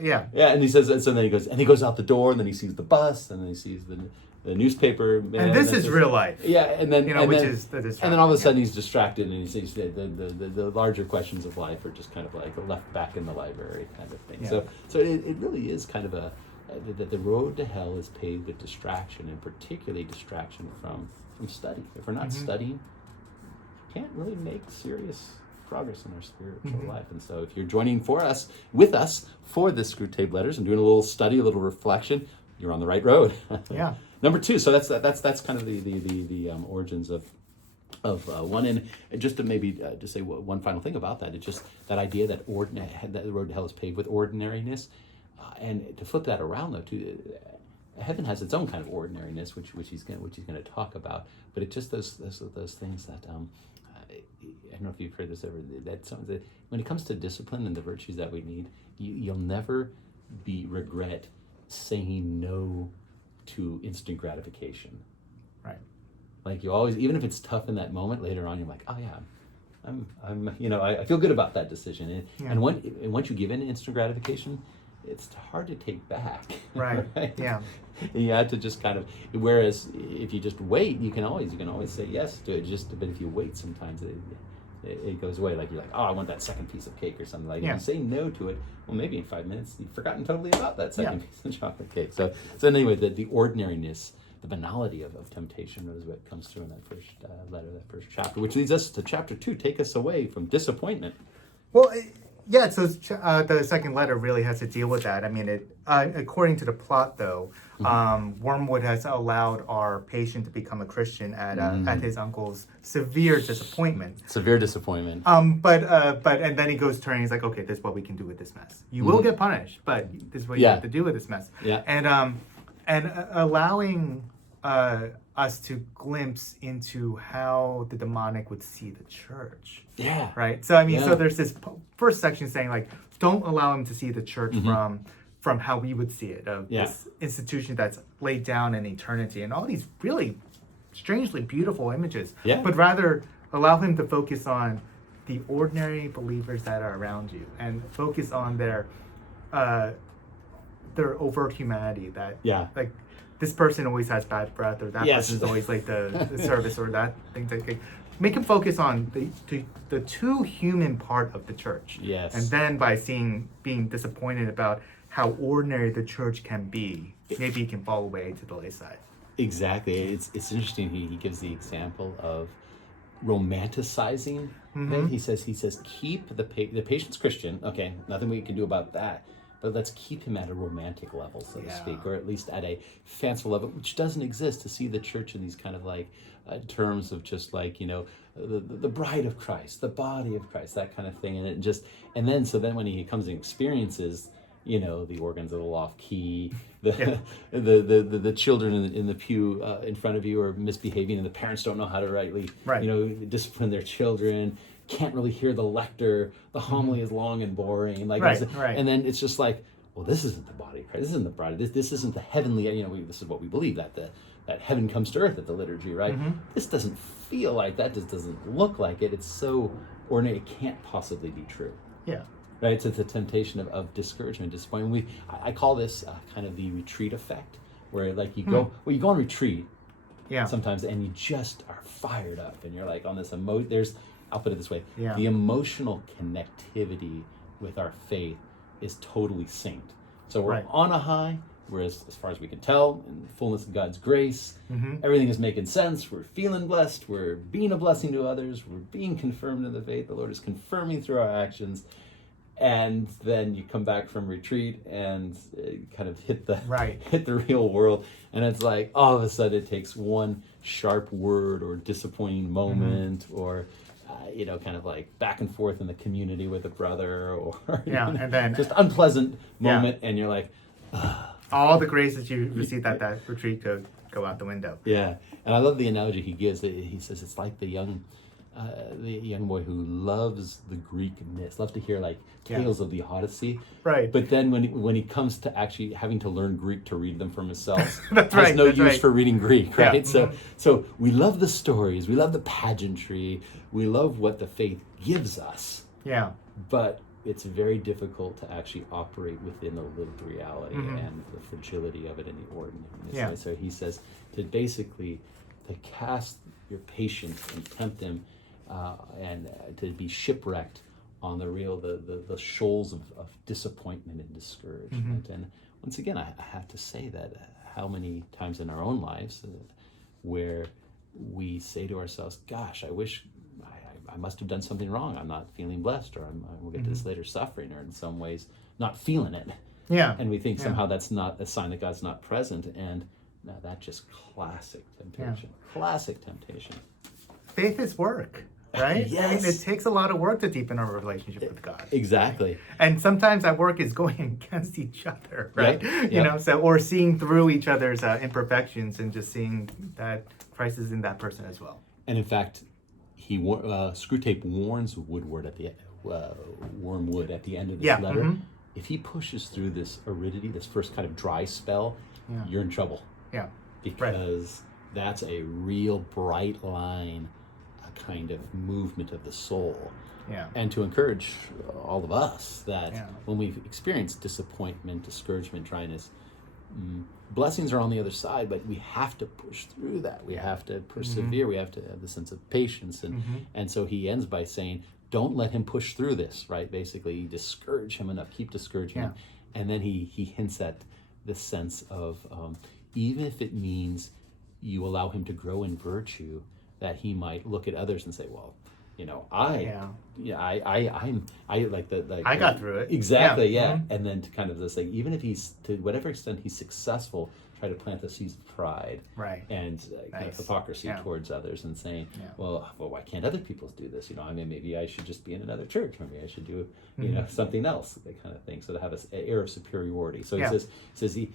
Yeah, and he says, and so then he goes out the door, and then he sees the bus, and then he sees the newspaper. And this is real life. Yeah, and then is the distraction. And then all of a sudden he's distracted, and he sees the larger questions of life are just kind of like left back in the library kind of thing. Yeah. So it really is kind of that the road to hell is paved with distraction, and particularly distraction from study. If we're not studying, we can't really make serious progress in our spiritual life. And so if you're joining with us for this Screwtape Letters and doing a little study, a little reflection, you're on the right road. Yeah. Number two, so that's kind of the origins of one. And just to maybe just say one final thing about that, it's just that idea that the road to hell is paved with ordinariness. And to flip that around, though, too, heaven has its own kind of ordinariness, which he's going to talk about. But it's just those things that I don't know if you've heard this ever. That when it comes to discipline and the virtues that we need, you'll never regret saying no to instant gratification. Right. Like you always, even if it's tough in that moment, later on you're like, oh yeah, I feel good about that decision. And once you give in to instant gratification, it's hard to take back. Right. Right? Yeah. And you have to just kind of, whereas if you just wait, you can always say yes to it. But if you wait, sometimes it goes away. Like you're like, I want that second piece of cake or something. Like if you say no to it, well, maybe in 5 minutes you've forgotten totally about that second piece of chocolate cake. So anyway, the ordinariness, the banality of temptation is what comes through in that first letter, that first chapter, which leads us to chapter 2. Take us away from disappointment. Well, so the second letter really has to deal with that. I mean, according to the plot, though, Wormwood has allowed our patient to become a Christian at his uncle's severe disappointment. Severe disappointment. But and then he goes turning. He's like, okay, this is what we can do with this mess. You will get punished, but this is what you have to do with this mess. Yeah. And allowing us to glimpse into how the demonic would see the church. Yeah. Right. So I mean, so there's this first section saying like, don't allow him to see the church from how we would see it, of this institution that's laid down in eternity, and all these really strangely beautiful images. Yeah. But rather allow him to focus on the ordinary believers that are around you, and focus on their overt humanity. That like, this person always has bad breath, or that person's always late the service, or that thing. Like, make him focus on the too human part of the church. Yes. And then by being disappointed about how ordinary the church can be, maybe he can fall away to the wayside. Exactly. It's interesting. He gives the example of romanticizing. He says keep the patient's Christian. Okay, nothing we can do about that. But let's keep him at a romantic level, so to speak, or at least at a fanciful level, which doesn't exist, to see the church in these kind of like terms of just like, you know, the bride of Christ, the body of Christ, that kind of thing. And then when he comes and experiences, you know, the organs a little off key, the children in the pew in front of you are misbehaving, and the parents don't know how to rightly, you know, discipline their children. Can't really hear the lector. The homily is long and boring. Like, and then it's just like, well, this isn't the body of Christ. This isn't the bride. This isn't the heavenly. You know, this is what we believe, that heaven comes to earth at the liturgy, right? This doesn't feel like that. Just doesn't look like it. It's so ordinary. It can't possibly be true. Yeah. Right. So it's a temptation of discouragement, disappointment. I call this kind of the retreat effect, where like you go on retreat, sometimes, and you just are fired up, and you're like on this I'll put it this way: the emotional connectivity with our faith is totally synced. So we're on a high, whereas as far as we can tell, in the fullness of God's grace, everything is making sense. We're feeling blessed. We're being a blessing to others. We're being confirmed in the faith. The Lord is confirming through our actions. And then you come back from retreat and kind of hit the real world, and it's like all of a sudden it takes one sharp word or disappointing moment, or you know, kind of like back and forth in the community with a brother, or and then just unpleasant moment, and you're like, all the grace that you received at that retreat to go out the window. Yeah, and I love the analogy he gives. He says it's like the young boy who loves the Greek myths, loves to hear like tales of the Odyssey. Right. But then when he comes to actually having to learn Greek to read them for himself, has no use for reading Greek, right? So we love the stories, we love the pageantry, we love what the faith gives us. Yeah. But it's very difficult to actually operate within the lived reality and the fragility of it in the ordinary. Yeah. So he says to basically to cast your patience and tempt him and to be shipwrecked on the real, the shoals of disappointment and discouragement. And once again, I have to say that how many times in our own lives where we say to ourselves, gosh, I wish I must have done something wrong. I'm not feeling blessed, or we'll get to this later, suffering, or in some ways not feeling it. Yeah. And we think somehow that's not a sign that God's not present. And no, that's just classic temptation. Yeah. Classic temptation. Faith is work, right? Yes. I mean, it takes a lot of work to deepen our relationship with God. Exactly. Right? And sometimes that work is going against each other, right? You know, so, or seeing through each other's imperfections and just seeing that Christ is in that person as well. And in fact, Screwtape warns Wormwood at the end of this letter. If he pushes through this aridity, this first kind of dry spell, you're in trouble. Yeah. Because that's a real bright line, a kind of movement of the soul. Yeah. And to encourage all of us that when we've experienced disappointment, discouragement, dryness, blessings are on the other side, but we have to push through that. We have to persevere. We have to have the sense of patience. And so he ends by saying, don't let him push through this, right? Basically, discourage him enough, keep discouraging him. And then he hints at the sense of, even if it means you allow him to grow in virtue, that he might look at others and say, well, you know, I got through it. Exactly, And then to kind of this, like, even if he's, to whatever extent he's successful try to plant the seeds of pride, Right. and kind of hypocrisy towards others, and saying, well, why can't other people do this? I mean, maybe I should just be in another church, or maybe I should do something else, that kind of thing. So to have an air of superiority. So he says he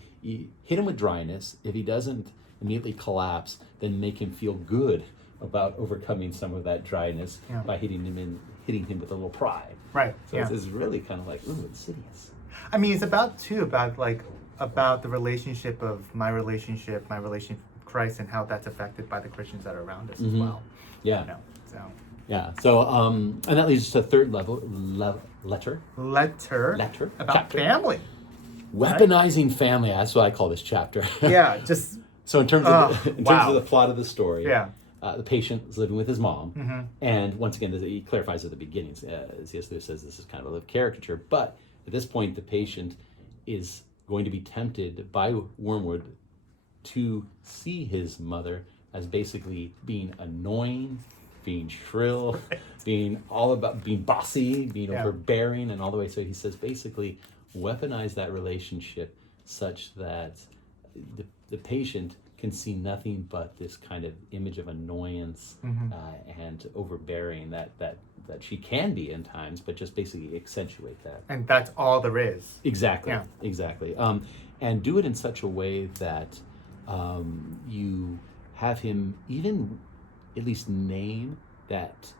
hit him with dryness. If he doesn't immediately collapse, then make him feel good about overcoming some of that dryness by hitting him with a little pride. Right. So it's really kind of like, ooh, insidious. I mean, it's about the relationship of my relationship with Christ, and how that's affected by the Christians that are around us as well. Yeah. So. Yeah. So and that leads us to a third letter About chapter. family. Weaponizing family. That's what I call this chapter. Yeah. Just. So in terms of the plot of the story. Yeah. The patient is living with his mom, and once again, he clarifies at the beginning. C.S. Lewis says this is kind of a caricature, but at this point, the patient is going to be tempted by Wormwood to see his mother as basically being annoying, being shrill, being all about being bossy, being overbearing, and all the way. So he says basically weaponize that relationship such that the patient can see nothing but this kind of image of annoyance and overbearing that she can be in times, but just basically accentuate that. And that's all there is. Exactly. Yeah. Exactly. And do it in such a way that you have him even at least name that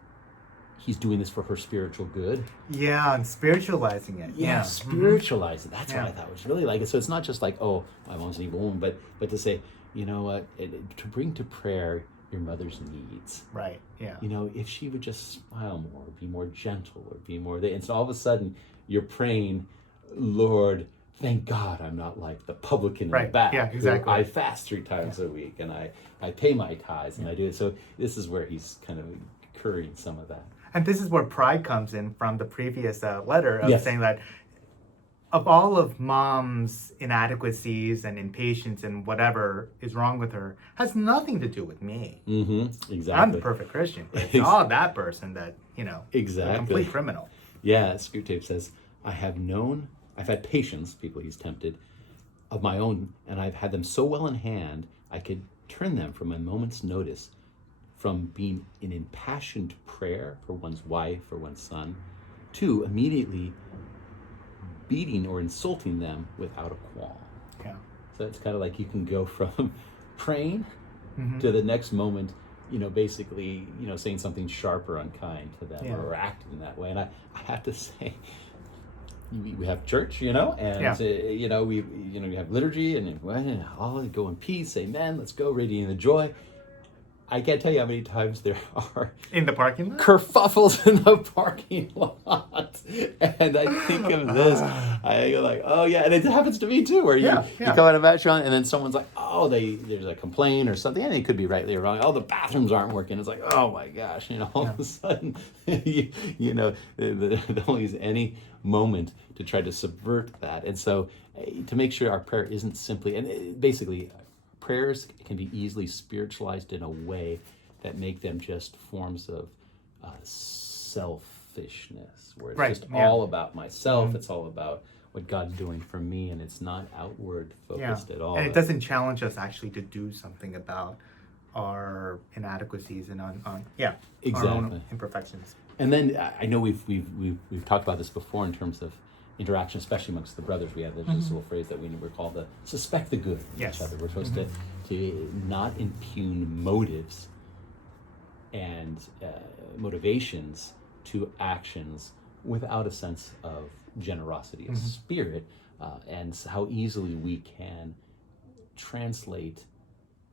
he's doing this for her spiritual good. Yeah, and spiritualizing it. Yeah, spiritualize it. That's what I thought was really like it. So it's not just like, oh, my mom's an evil woman, but to say, you know what, to bring to prayer your mother's needs. Right, yeah. If she would just smile more, or be more gentle, or be more... And so all of a sudden, you're praying, Lord, thank God I'm not like the publican in the back. Yeah, exactly. I fast 3 times a week, and I pay my tithes, and I do it. So this is where he's kind of incurring some of that. And this is where pride comes in from the previous letter of saying that of all of mom's inadequacies and impatience and whatever is wrong with her has nothing to do with me. Exactly. I'm the perfect Christian. It's all that person that, exactly. a complete criminal. Yeah, Screwtape says, I've had patients, people he's tempted, of my own, and I've had them so well in hand, I could turn them from a moment's notice from being in impassioned prayer for one's wife or one's son to immediately beating or insulting them without a qualm. Yeah. So it's kind of like you can go from praying to the next moment, basically, saying something sharp or unkind to them or acting in that way. And I have to say, we have church, and we have liturgy, and all go in peace, amen, let's go, radiating the joy. I can't tell you how many times there are in the parking lot kerfuffles in the parking lot, and I think of this. I go like, oh yeah, and it happens to me too, where you come out of a restaurant and then someone's like, oh, there's a complaint or something, and it could be rightly or wrong. Oh, the bathrooms aren't working. It's like, oh my gosh, all of a sudden, there's always any moment to try to subvert that, and so to make sure our prayer isn't simply basically. Prayers can be easily spiritualized in a way that make them just forms of selfishness, where it's just all about myself. It's all about what God's doing for me, and it's not outward focused at all. And it doesn't challenge us actually to do something about our inadequacies and exactly. our own imperfections. And then I know we've talked about this before in terms of interaction, especially amongst the brothers. We have this little phrase that we call the suspect the good in each other. We're supposed to not impugn motives and motivations to actions without a sense of generosity of spirit, and how easily we can translate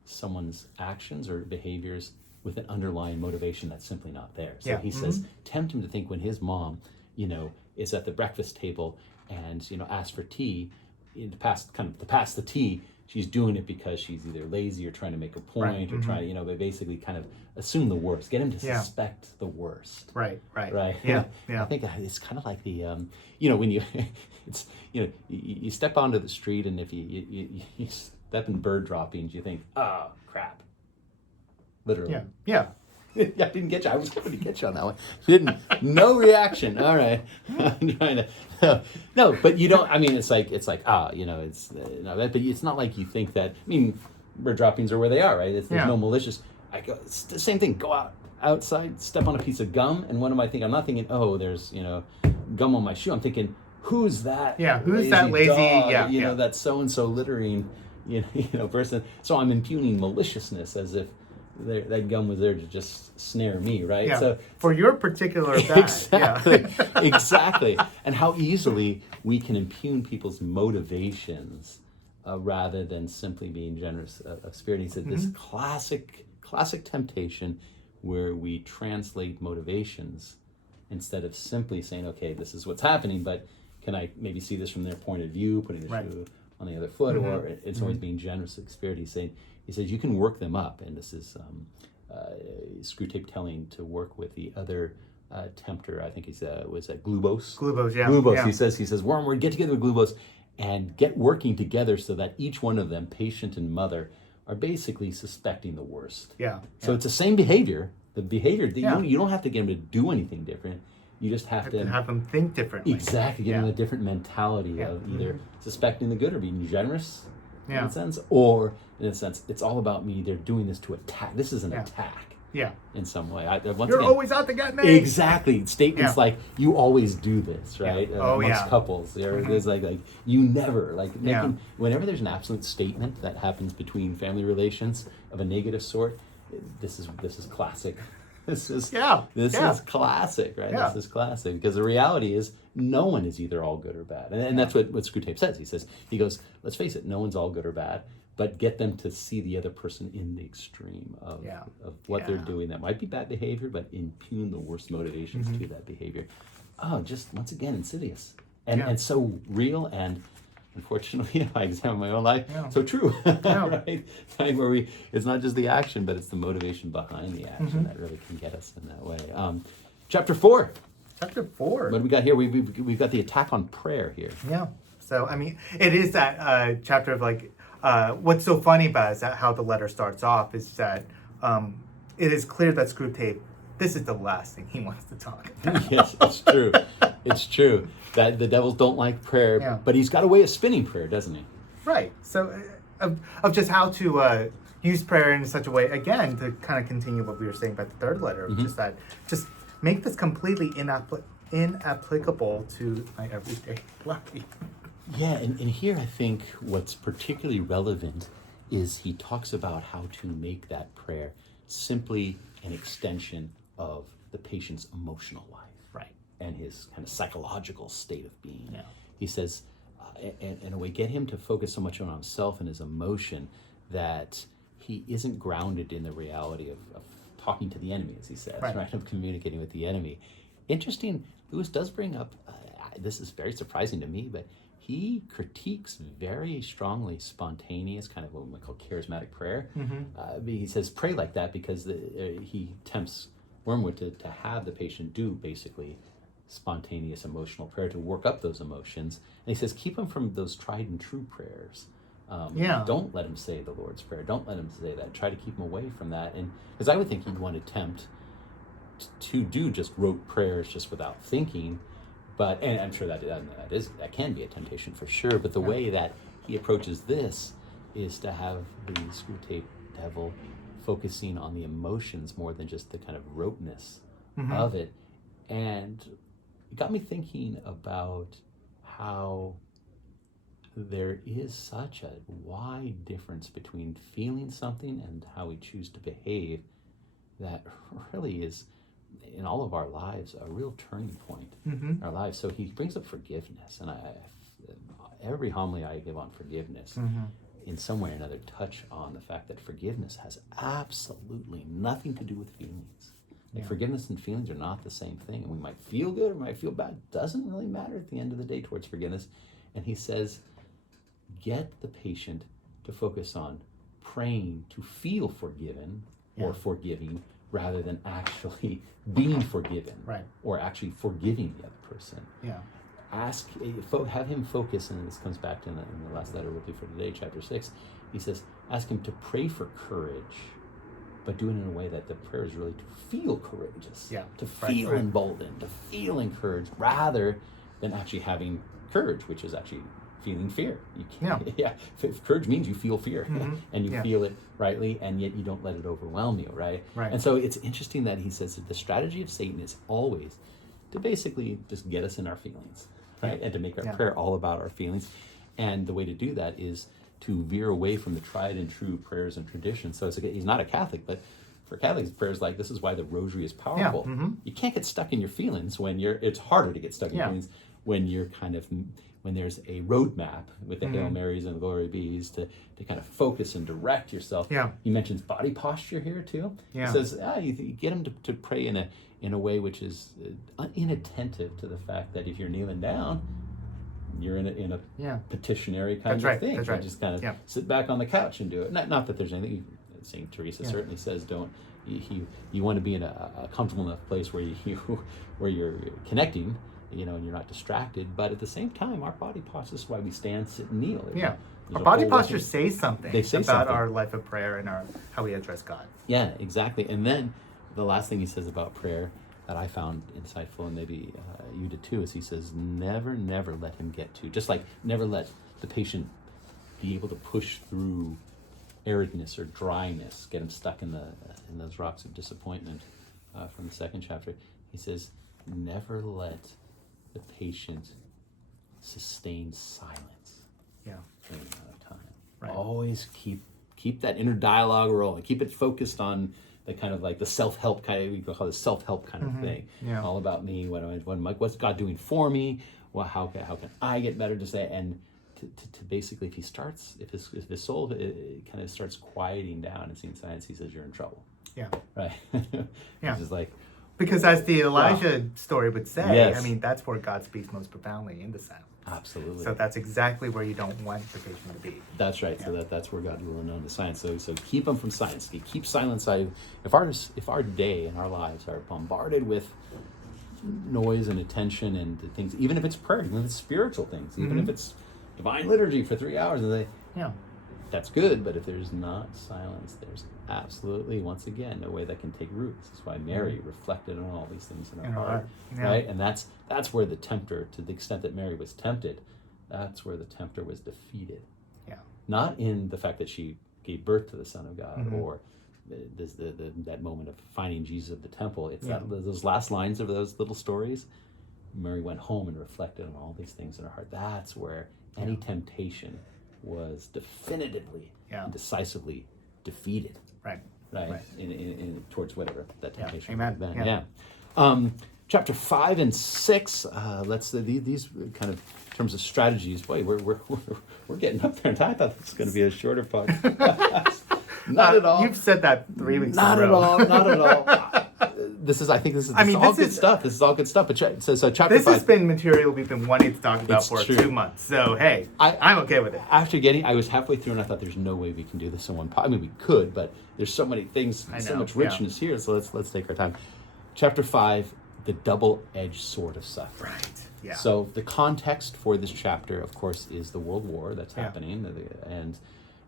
someone's actions or behaviors with an underlying motivation that's simply not there. So he says, tempt him to think when his mom, is at the breakfast table and asks for tea, to pass the tea, she's doing it because she's either lazy or trying to make a point or trying, but basically kind of assume the worst, get him to suspect the worst. Right. Yeah. I think it's kind of like the when you it's you step onto the street, and if you step in bird droppings, you think, oh crap, literally. I didn't get you. I was hoping to get you on that one. Didn't. No reaction. All right. I'm trying to. No, but you don't. I mean, it's like it's no, but it's not like you think that. I mean, bird droppings are where they are, right? There's no malicious. It's the same thing. Go outside, step on a piece of gum, and what am I thinking? I'm not thinking, oh, there's gum on my shoe. I'm thinking, who's that? Yeah, who's that lazy? Dog, that so and so littering, person. So I'm impugning maliciousness as if that gum was there to just snare me, right? Yeah. So for your particular bad. Exactly, exactly. And how easily we can impugn people's motivations rather than simply being generous of spirit. He said this classic temptation where we translate motivations instead of simply saying, okay, this is what's happening, but can I maybe see this from their point of view, putting the shoe on the other foot, or it's always being generous with spirit. He says you can work them up, and this is Screwtape telling to work with the other tempter. I think was that Glubos. Glubos, yeah. Glubos. Yeah. He says Wormwood, get together with Glubos and get working together so that each one of them, patient and mother, are basically suspecting the worst. Yeah. So it's the same behavior. The behavior, you don't have to get them to do anything different. You just have to have them think differently. Exactly. Give them a different mentality of either suspecting the good or being generous in a sense, or in a sense, it's all about me. They're doing this to attack. This is an attack. Yeah. In some way. You're always out to get me. Exactly. Statements like, you always do this, right? Amongst couples. There's like you never, whenever there's an absolute statement that happens between family relations of a negative sort, this is classic. This is classic, right? Yeah. This is classic because the reality is no one is either all good or bad. And that's what Screwtape says. He goes, let's face it, no one's all good or bad, but get them to see the other person in the extreme of what they're doing. That might be bad behavior, but impugn the worst motivations to that behavior. Oh, just once again, insidious and so real, and unfortunately, if I examine my own life, so true, right? Where it's not just the action, but it's the motivation behind the action that really can get us in that way. Chapter 4. Chapter 4. What do we got here? We've got the attack on prayer here. Yeah. So, I mean, it is that chapter of what's so funny about it is that how the letter starts off is that it is clear that Screwtape, this is the last thing he wants to talk about. Yes, it's true. It's true that the devils don't like prayer, but he's got a way of spinning prayer, doesn't he? Right. So of just how to use prayer in such a way, again, to kind of continue what we were saying about the third letter, just make this completely inapplicable to my everyday life. Yeah, and here I think what's particularly relevant is he talks about how to make that prayer simply an extension of the patient's emotional life. Right. And his kind of psychological state of being. Yeah. He says, in a way, get him to focus so much on himself and his emotion that he isn't grounded in the reality of talking to the enemy, as he says, right? Of communicating with the enemy. Interesting, Lewis does bring up, this is very surprising to me, but he critiques very strongly spontaneous, kind of what we call charismatic prayer. He says, pray like that because he tempts Wormwood to have the patient do basically spontaneous emotional prayer to work up those emotions. And he says, keep him from those tried and true prayers. Don't let him say the Lord's Prayer. Don't let him say that. Try to keep him away from that. And because I would think he'd want to tempt to do just rote prayers just without thinking. But, and I'm sure that can be a temptation for sure. But the way that he approaches this is to have the Screwtape devil focusing on the emotions more than just the kind of roteness of it. And it got me thinking about how there is such a wide difference between feeling something and how we choose to behave that really is, in all of our lives, a real turning point in our lives. So he brings up forgiveness, and every homily I give on forgiveness in some way or another touch on the fact that forgiveness has absolutely nothing to do with feelings. Forgiveness and feelings are not the same thing, and we might feel good or might feel bad. It doesn't really matter at the end of the day towards forgiveness. And he says, get the patient to focus on praying to feel forgiven or forgiving rather than actually being forgiven or actually forgiving the other person. Have him focus, and this comes back to in the last letter we'll do for today, chapter 6. He says, ask him to pray for courage but do it in a way that the prayer is really to feel courageous, to right, feel emboldened, to feel encouraged, rather than actually having courage, which is actually feeling fear. You can't, courage means you feel fear, and you feel it rightly, and yet you don't let it overwhelm you, right? And so it's interesting that he says that the strategy of Satan is always to basically just get us in our feelings, right? And to make our prayer all about our feelings. And the way to do that is to veer away from the tried and true prayers and traditions. So he's not a Catholic, but for Catholics, prayers like this is why the rosary is powerful. You can't get stuck in your feelings it's harder to get stuck in your feelings when you're when there's a roadmap with the Hail Marys and the Glory Bees to kind of focus and direct yourself. He mentions body posture here too. He says you get them to pray in a way which is inattentive to the fact that if you're kneeling down, you're in a petitionary kind of thing. You just kind of sit back on the couch and do it. Not that there's anything. St. Teresa certainly says don't. You want to be in a comfortable enough place where where you're connecting, and you're not distracted. But at the same time, our body posture is why we stand, sit, and kneel. Our body posture says something about our life of prayer and how we address God. Yeah, exactly. And then the last thing he says about prayer that I found insightful, and maybe you did too, is he says, never let him get to, just like never let the patient be able to push through aridness or dryness, get him stuck in those rocks of disappointment from the second chapter. He says, never let the patient sustain silence during the amount of time. Always keep that inner dialogue rolling. Keep it focused on the kind of like the self-help kind of, we call it self-help kind of thing. All about me. What's God doing for me? Well, how can I get better to say? And to basically, if his soul kind of starts quieting down and seeing science, he says you're in trouble. Right. It's just like, because as the Elijah story would say, I mean, that's where God speaks most profoundly, in the silence. Absolutely. So that's exactly where you don't want the patient to be. That's right. So that's where God will know the science. So keep them from silence. Keep silence out. If our day and our lives are bombarded with noise and attention and things, even if it's prayer, even if it's spiritual things, even if it's divine liturgy for 3 hours a day, that's good. But if there's not silence, there's absolutely, once again, no way that can take root. This is why Mary reflected on all these things in her heart, right? And that's where the tempter, to the extent that Mary was tempted, that's where the tempter was defeated. Not in the fact that she gave birth to the Son of God, or that moment of finding Jesus at the temple. It's those last lines of those little stories. Mary went home and reflected on all these things in her heart. That's where any temptation was definitively and decisively defeated. Right. In towards whatever that temptation would have been. Chapter 5 and 6. Let's these kind of terms of strategies. Boy, we're getting up there. I thought this was going to be a shorter podcast. Not at all. You've said that 3 weeks. Not at all. Not at all. This is all good stuff. This is all good stuff. But so chapter 5. This has been material we've been wanting to talk about for 2 months. So hey, I'm okay with it. I was halfway through and I thought there's no way we can do this in one podcast. I mean, we could, but there's so many things, so much richness here. So let's take our time. Chapter 5, the double-edged sword of suffering. Right. Yeah. So the context for this chapter, of course, is the World War that's happening,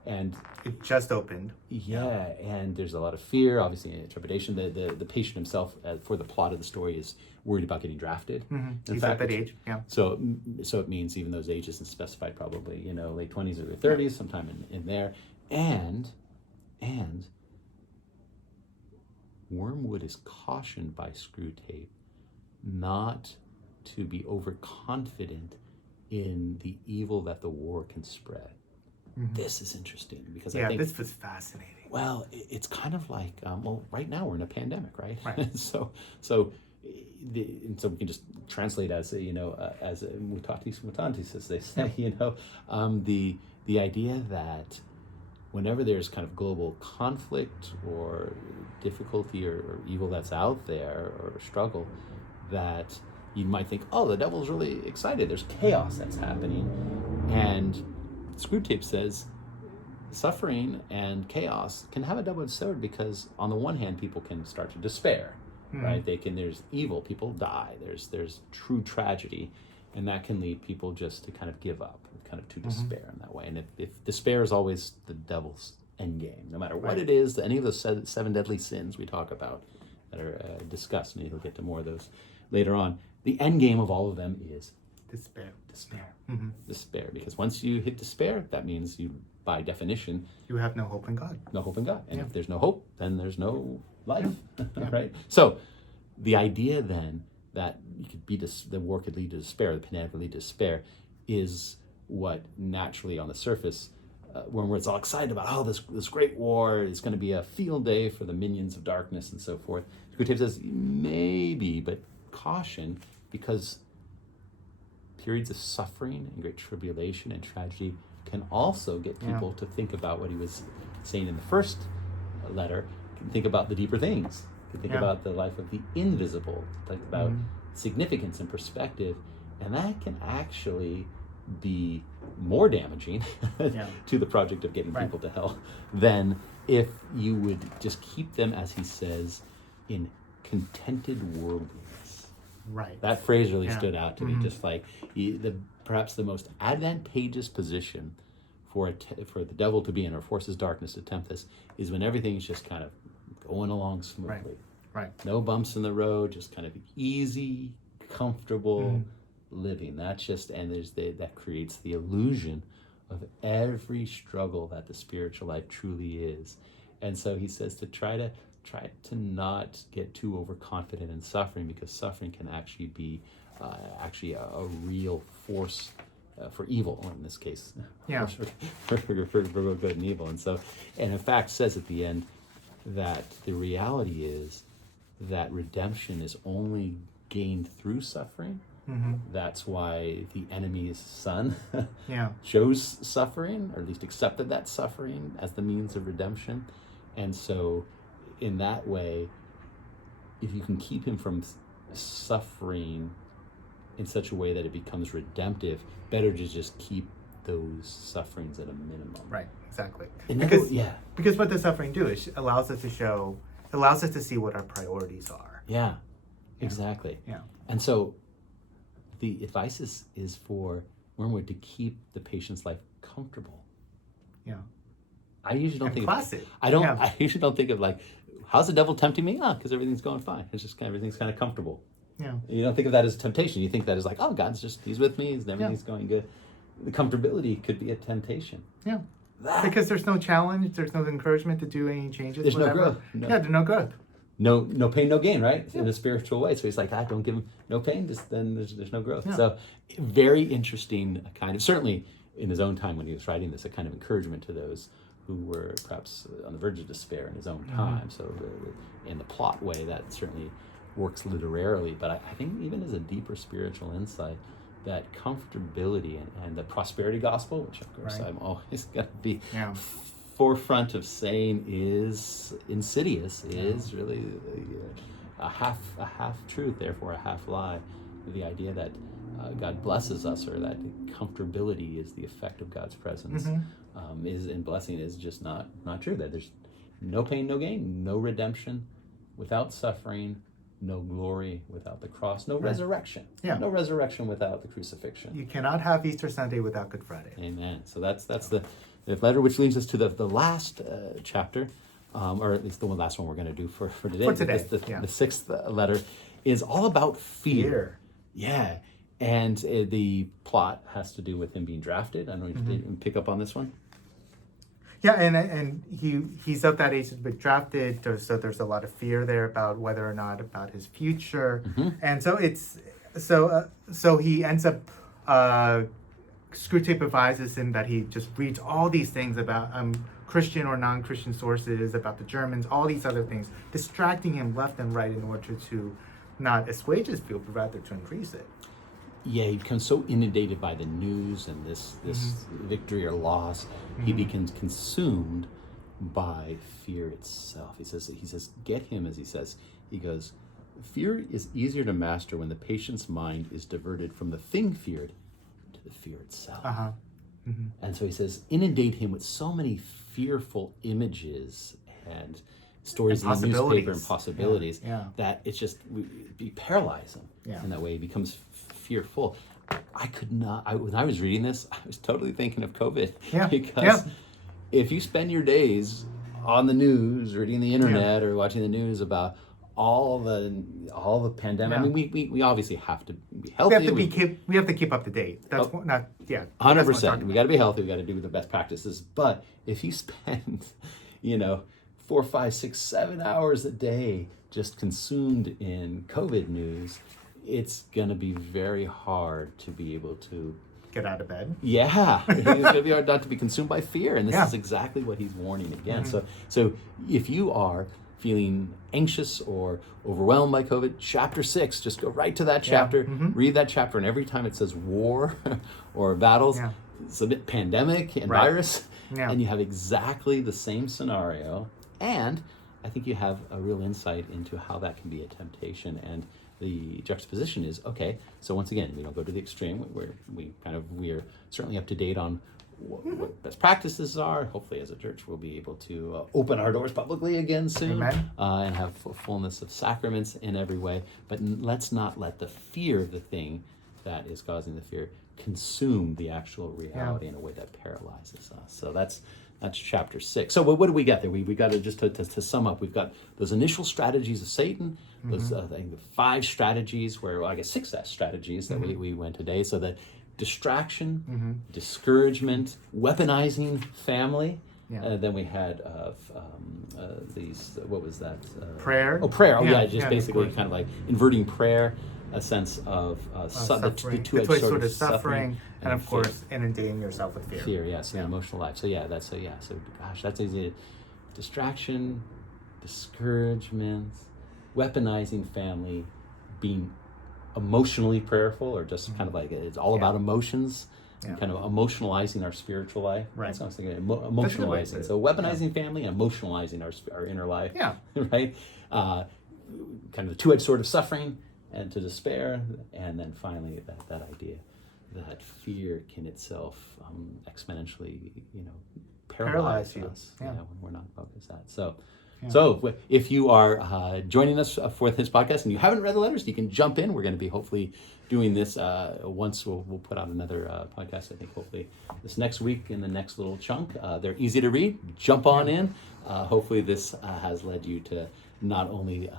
and it just opened. And there's a lot of fear, obviously, trepidation. The patient himself, for the plot of the story, is worried about getting drafted. He's at that age. So it means, even those age isn't specified, probably late 20s or 30s, sometime in there, and Wormwood is cautioned by Screwtape not to be overconfident in the evil that the war can spread. This is interesting because I think this was fascinating. Well, it's kind of like right now we're in a pandemic, right? so we can just translate as as mutatis mutandis, as they say. The idea that whenever there's kind of global conflict or difficulty or evil that's out there or struggle, that you might think, oh, the devil's really excited. There's chaos that's happening, and Screwtape says suffering and chaos can have a double-edged sword, because on the one hand, people can start to despair, right? There's evil, people die, there's true tragedy, and that can lead people just to kind of give up, kind of to despair in that way. And if despair is always the devil's end game. No matter what it is, any of those seven deadly sins we talk about that are discussed, and you'll get to more of those later on. The end game of all of them is Despair. Despair. Because once you hit despair, that means you, by definition, You have no hope in God. no hope in God. And if there's no hope, then there's no life, right? So the idea then that you could be the war could lead to despair, the pandemic could lead to despair, is what naturally on the surface, when it's all excited about, this great war is going to be a field day for the minions of darkness and so forth. Screwtape says maybe, but caution, because periods of suffering and great tribulation and tragedy can also get people to think about what he was saying in the first letter, can think about the deeper things, can think about the life of the invisible, think about significance and perspective, and that can actually be more damaging to the project of getting people to hell than if you would just keep them, as he says, in contented worldliness. Right. That phrase really stood out to me, just like perhaps the most advantageous position for the devil to be in, or forces darkness to tempt us, is when everything's just kind of going along smoothly. Right. No bumps in the road, just kind of easy, comfortable living. That's just, and that creates the illusion of every struggle that the spiritual life truly is. And so he says to try to not get too overconfident in suffering, because suffering can actually be a real force for evil, or in this case, for good and evil. And so, and in fact says at the end that the reality is that redemption is only gained through suffering. That's why the enemy's son chose suffering, or at least accepted that suffering as the means of redemption. And so in that way, if you can keep him from suffering in such a way that it becomes redemptive, better to just keep those sufferings at a minimum. Right, exactly. Because what the suffering do is allows us to see what our priorities are. Yeah, exactly. Yeah. And so the advice is for Wormwood to keep the patient's life comfortable. Yeah. I usually don't think placid. I usually don't think of like, how's the devil tempting me? Because everything's going fine. It's just everything's kind of comfortable. Yeah. You don't think of that as temptation. You think that as like, oh, he's with me, everything's going good. The comfortability could be a temptation. Yeah. Because there's no challenge, there's no encouragement to do any changes. There's whatever. no growth. There's no growth. No pain, no gain, right? In a spiritual way. So he's like, don't give him no pain, then there's no growth. So very interesting kind of, certainly in his own time when he was writing this, a kind of encouragement to those who were perhaps on the verge of despair in his own time. So in the plot way, that certainly works literarily, but I think even as a deeper spiritual insight, that comfortability and the prosperity gospel, which of course I'm always going to be forefront of saying is insidious, is really a half truth, therefore a half lie. The idea that God blesses us, or that comfortability is the effect of God's presence, is in blessing, is just not true. That there's no pain, no gain, no redemption without suffering, no glory without the cross, no resurrection. No resurrection without the crucifixion. You cannot have Easter Sunday without Good Friday. Amen. So that's the letter, which leads us to the last chapter, or at least the last one we're going to do for today. For today, the sixth letter is all about fear. Yeah. And the plot has to do with him being drafted. I don't know if you didn't pick up on this one. Yeah, and he's of that age to be drafted, so there's a lot of fear there about whether or not about his future, and so so he ends up. Screwtape advises him that he just reads all these things about Christian or non-Christian sources, about the Germans, all these other things, distracting him left and right in order to not assuage his fear, but rather to increase it. Yeah, he becomes so inundated by the news and this victory or loss, he becomes consumed by fear itself. He says, get him, as he says, he goes, fear is easier to master when the patient's mind is diverted from the thing feared to the fear itself. And so he says, inundate him with so many fearful images and stories in the newspaper and possibilities that it's just be paralyzing. In that way, he becomes fearful. I could not. When I was reading this, I was totally thinking of COVID because if you spend your days on the news, reading the internet, or watching the news about all the pandemic. I mean, we obviously have to be healthy. We have to keep up to date. That's 100%. We got to be healthy. We got to do the best practices. But if you spend, 4, 5, 6, 7 hours a day just consumed in COVID news, it's gonna be very hard to be able to get out of bed. Yeah, it's gonna be hard not to be consumed by fear, and this is exactly what he's warning against. So if you are feeling anxious or overwhelmed by COVID, chapter 6, just go right to that chapter, read that chapter, and every time it says war or battles, submit pandemic and virus, and you have exactly the same scenario. And I think you have a real insight into how that can be a temptation. And the juxtaposition is, okay, so once again, we don't go to the extreme. We're certainly up to date on what best practices are. Hopefully as a church we'll be able to open our doors publicly again soon, and have fullness of sacraments in every way. But let's not let the fear of the thing that is causing the fear consume the actual reality in a way that paralyzes us. So that's chapter 6. So what do we got there? We got to just to sum up. We've got those initial strategies of Satan. Those I think 5 strategies, where I guess 6 strategies that we went today. So that distraction, discouragement, weaponizing family. Then we had these. What was that? Prayer. Oh, prayer. Oh, yeah. Just basically kind of like inverting prayer. A sense of the two-edged sort of suffering, and of course inundating yourself with fear. So the emotional life. So gosh, that's easy. Distraction, discouragement, weaponizing family, being emotionally prayerful, or just kind of like it's all about emotions, and kind of emotionalizing our spiritual life. Right. That's what I was thinking. Emotionalizing. So weaponizing family and emotionalizing our inner life. Yeah. Right. Kind of the two-edged sword of suffering and to despair, and then finally that idea that fear can itself exponentially, paralyze us when we're not focused at. So if you are joining us for this podcast and you haven't read the letters, you can jump in. We're going to be hopefully doing this once we'll put out another podcast, I think hopefully this next week in the next little chunk. They're easy to read. Jump on in. Hopefully this has led you to not only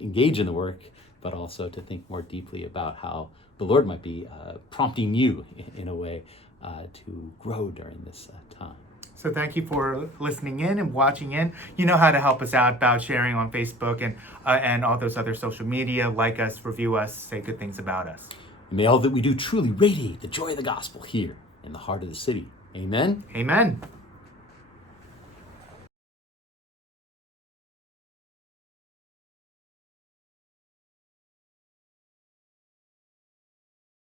engage in the work, but also to think more deeply about how the Lord might be prompting you in a way to grow during this time. So thank you for listening in and watching in. You know how to help us out about sharing on Facebook and all those other social media. Like us, review us, say good things about us. May all that we do truly radiate the joy of the gospel here in the heart of the city. Amen. Amen.